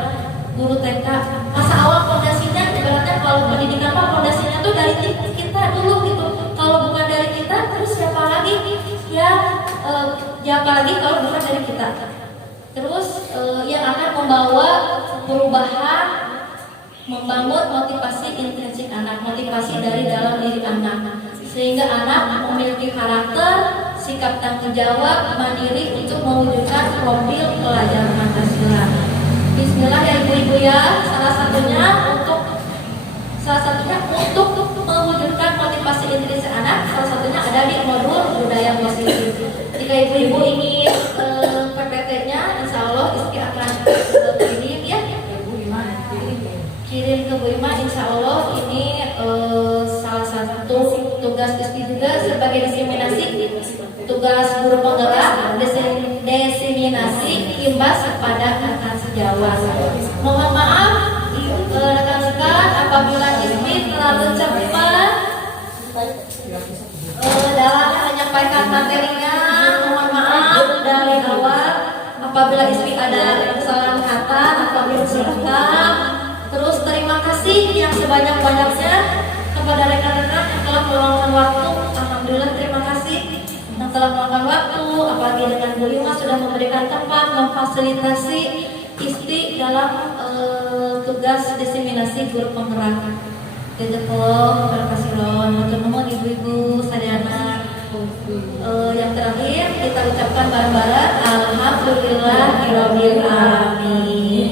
guru TK. Masa awal fondasinya, ibaratnya kalau pendidikan fondasinya tuh dari kita dulu gitu. Kalau bukan dari kita, terus siapa lagi? Ya apalagi kalau bukan dari kita. Terus yang akan membawa perubahan, membangun motivasi intrinsik anak, motivasi dari dalam diri anak, sehingga anak memiliki karakter, sikap tanggung jawab, mandiri untuk mewujudkan profil pelajar Pancasila. Bismillah ya ibu-ibu ya, salah satunya untuk mewujudkan motivasi intrinsik anak, salah satunya ada di modul budaya positif. Jika jika ibu-ibu ingin PPT-nya, insya Allah istri akan kirim ya. Kirim ke Bu Ima, insya Allah ini salah satu tugas istri juga sebagai diseminasi, tugas guru penggerak, diseminasi imbas kepada rekan sejawat. Mohon maaf rekan-rekan apabila istri terlalu cepat dalam menyampaikan materinya. Mohon maaf dari awal apabila istri ada kesalahan kata atau silahkan. Terus terima kasih yang sebanyak-banyaknya kepada rekan-rekan yang telah meluangkan waktu. Alhamdulillah terima kasih yang telah meluangkan waktu, apalagi dengan Bu Ima sudah memberikan tempat, memfasilitasi istri dalam tugas diseminasi guru penggerak. Jazakallah, terima kasih Ron. Mohon ibu-ibu sadayana. Yang terakhir kita ucapkan bareng-bareng alhamdulillahirabbil alamin.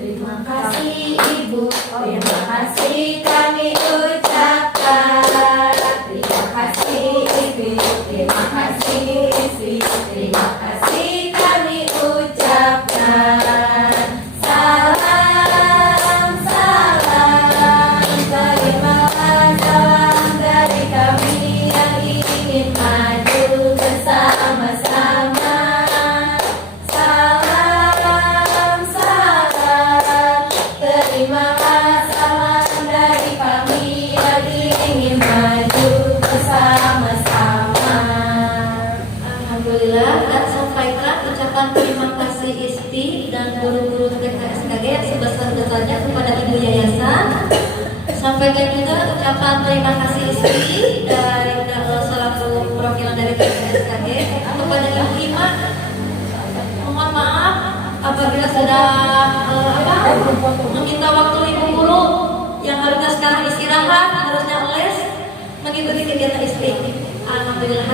Terima kasih Ibu, terima kasih kami ucapkan. Terima kasih Ibu, terima kasih istri, terima kasih kami ucapkan. Salam, salam, terimalah salam dari kami yang ingin maju bersama-sama. Salam, salam, terimalah salam dari kami yang ingin maju bersama-sama. Alhamdulillah, dan sampaikan ucapan terima kasih istri dan guru-guru TKSKG yang sebesar-besarnya kepada Ibu Yayasan. Sampaikan juga ucapan terima kasih istri dari selaku perwakilan dari TKSKG kepada Ibu Ima. Mohon maaf apabila sudah meminta waktu ibu guru yang harusnya sekarang istirahat, harusnya les mengikuti kegiatan istri. Alhamdulillah,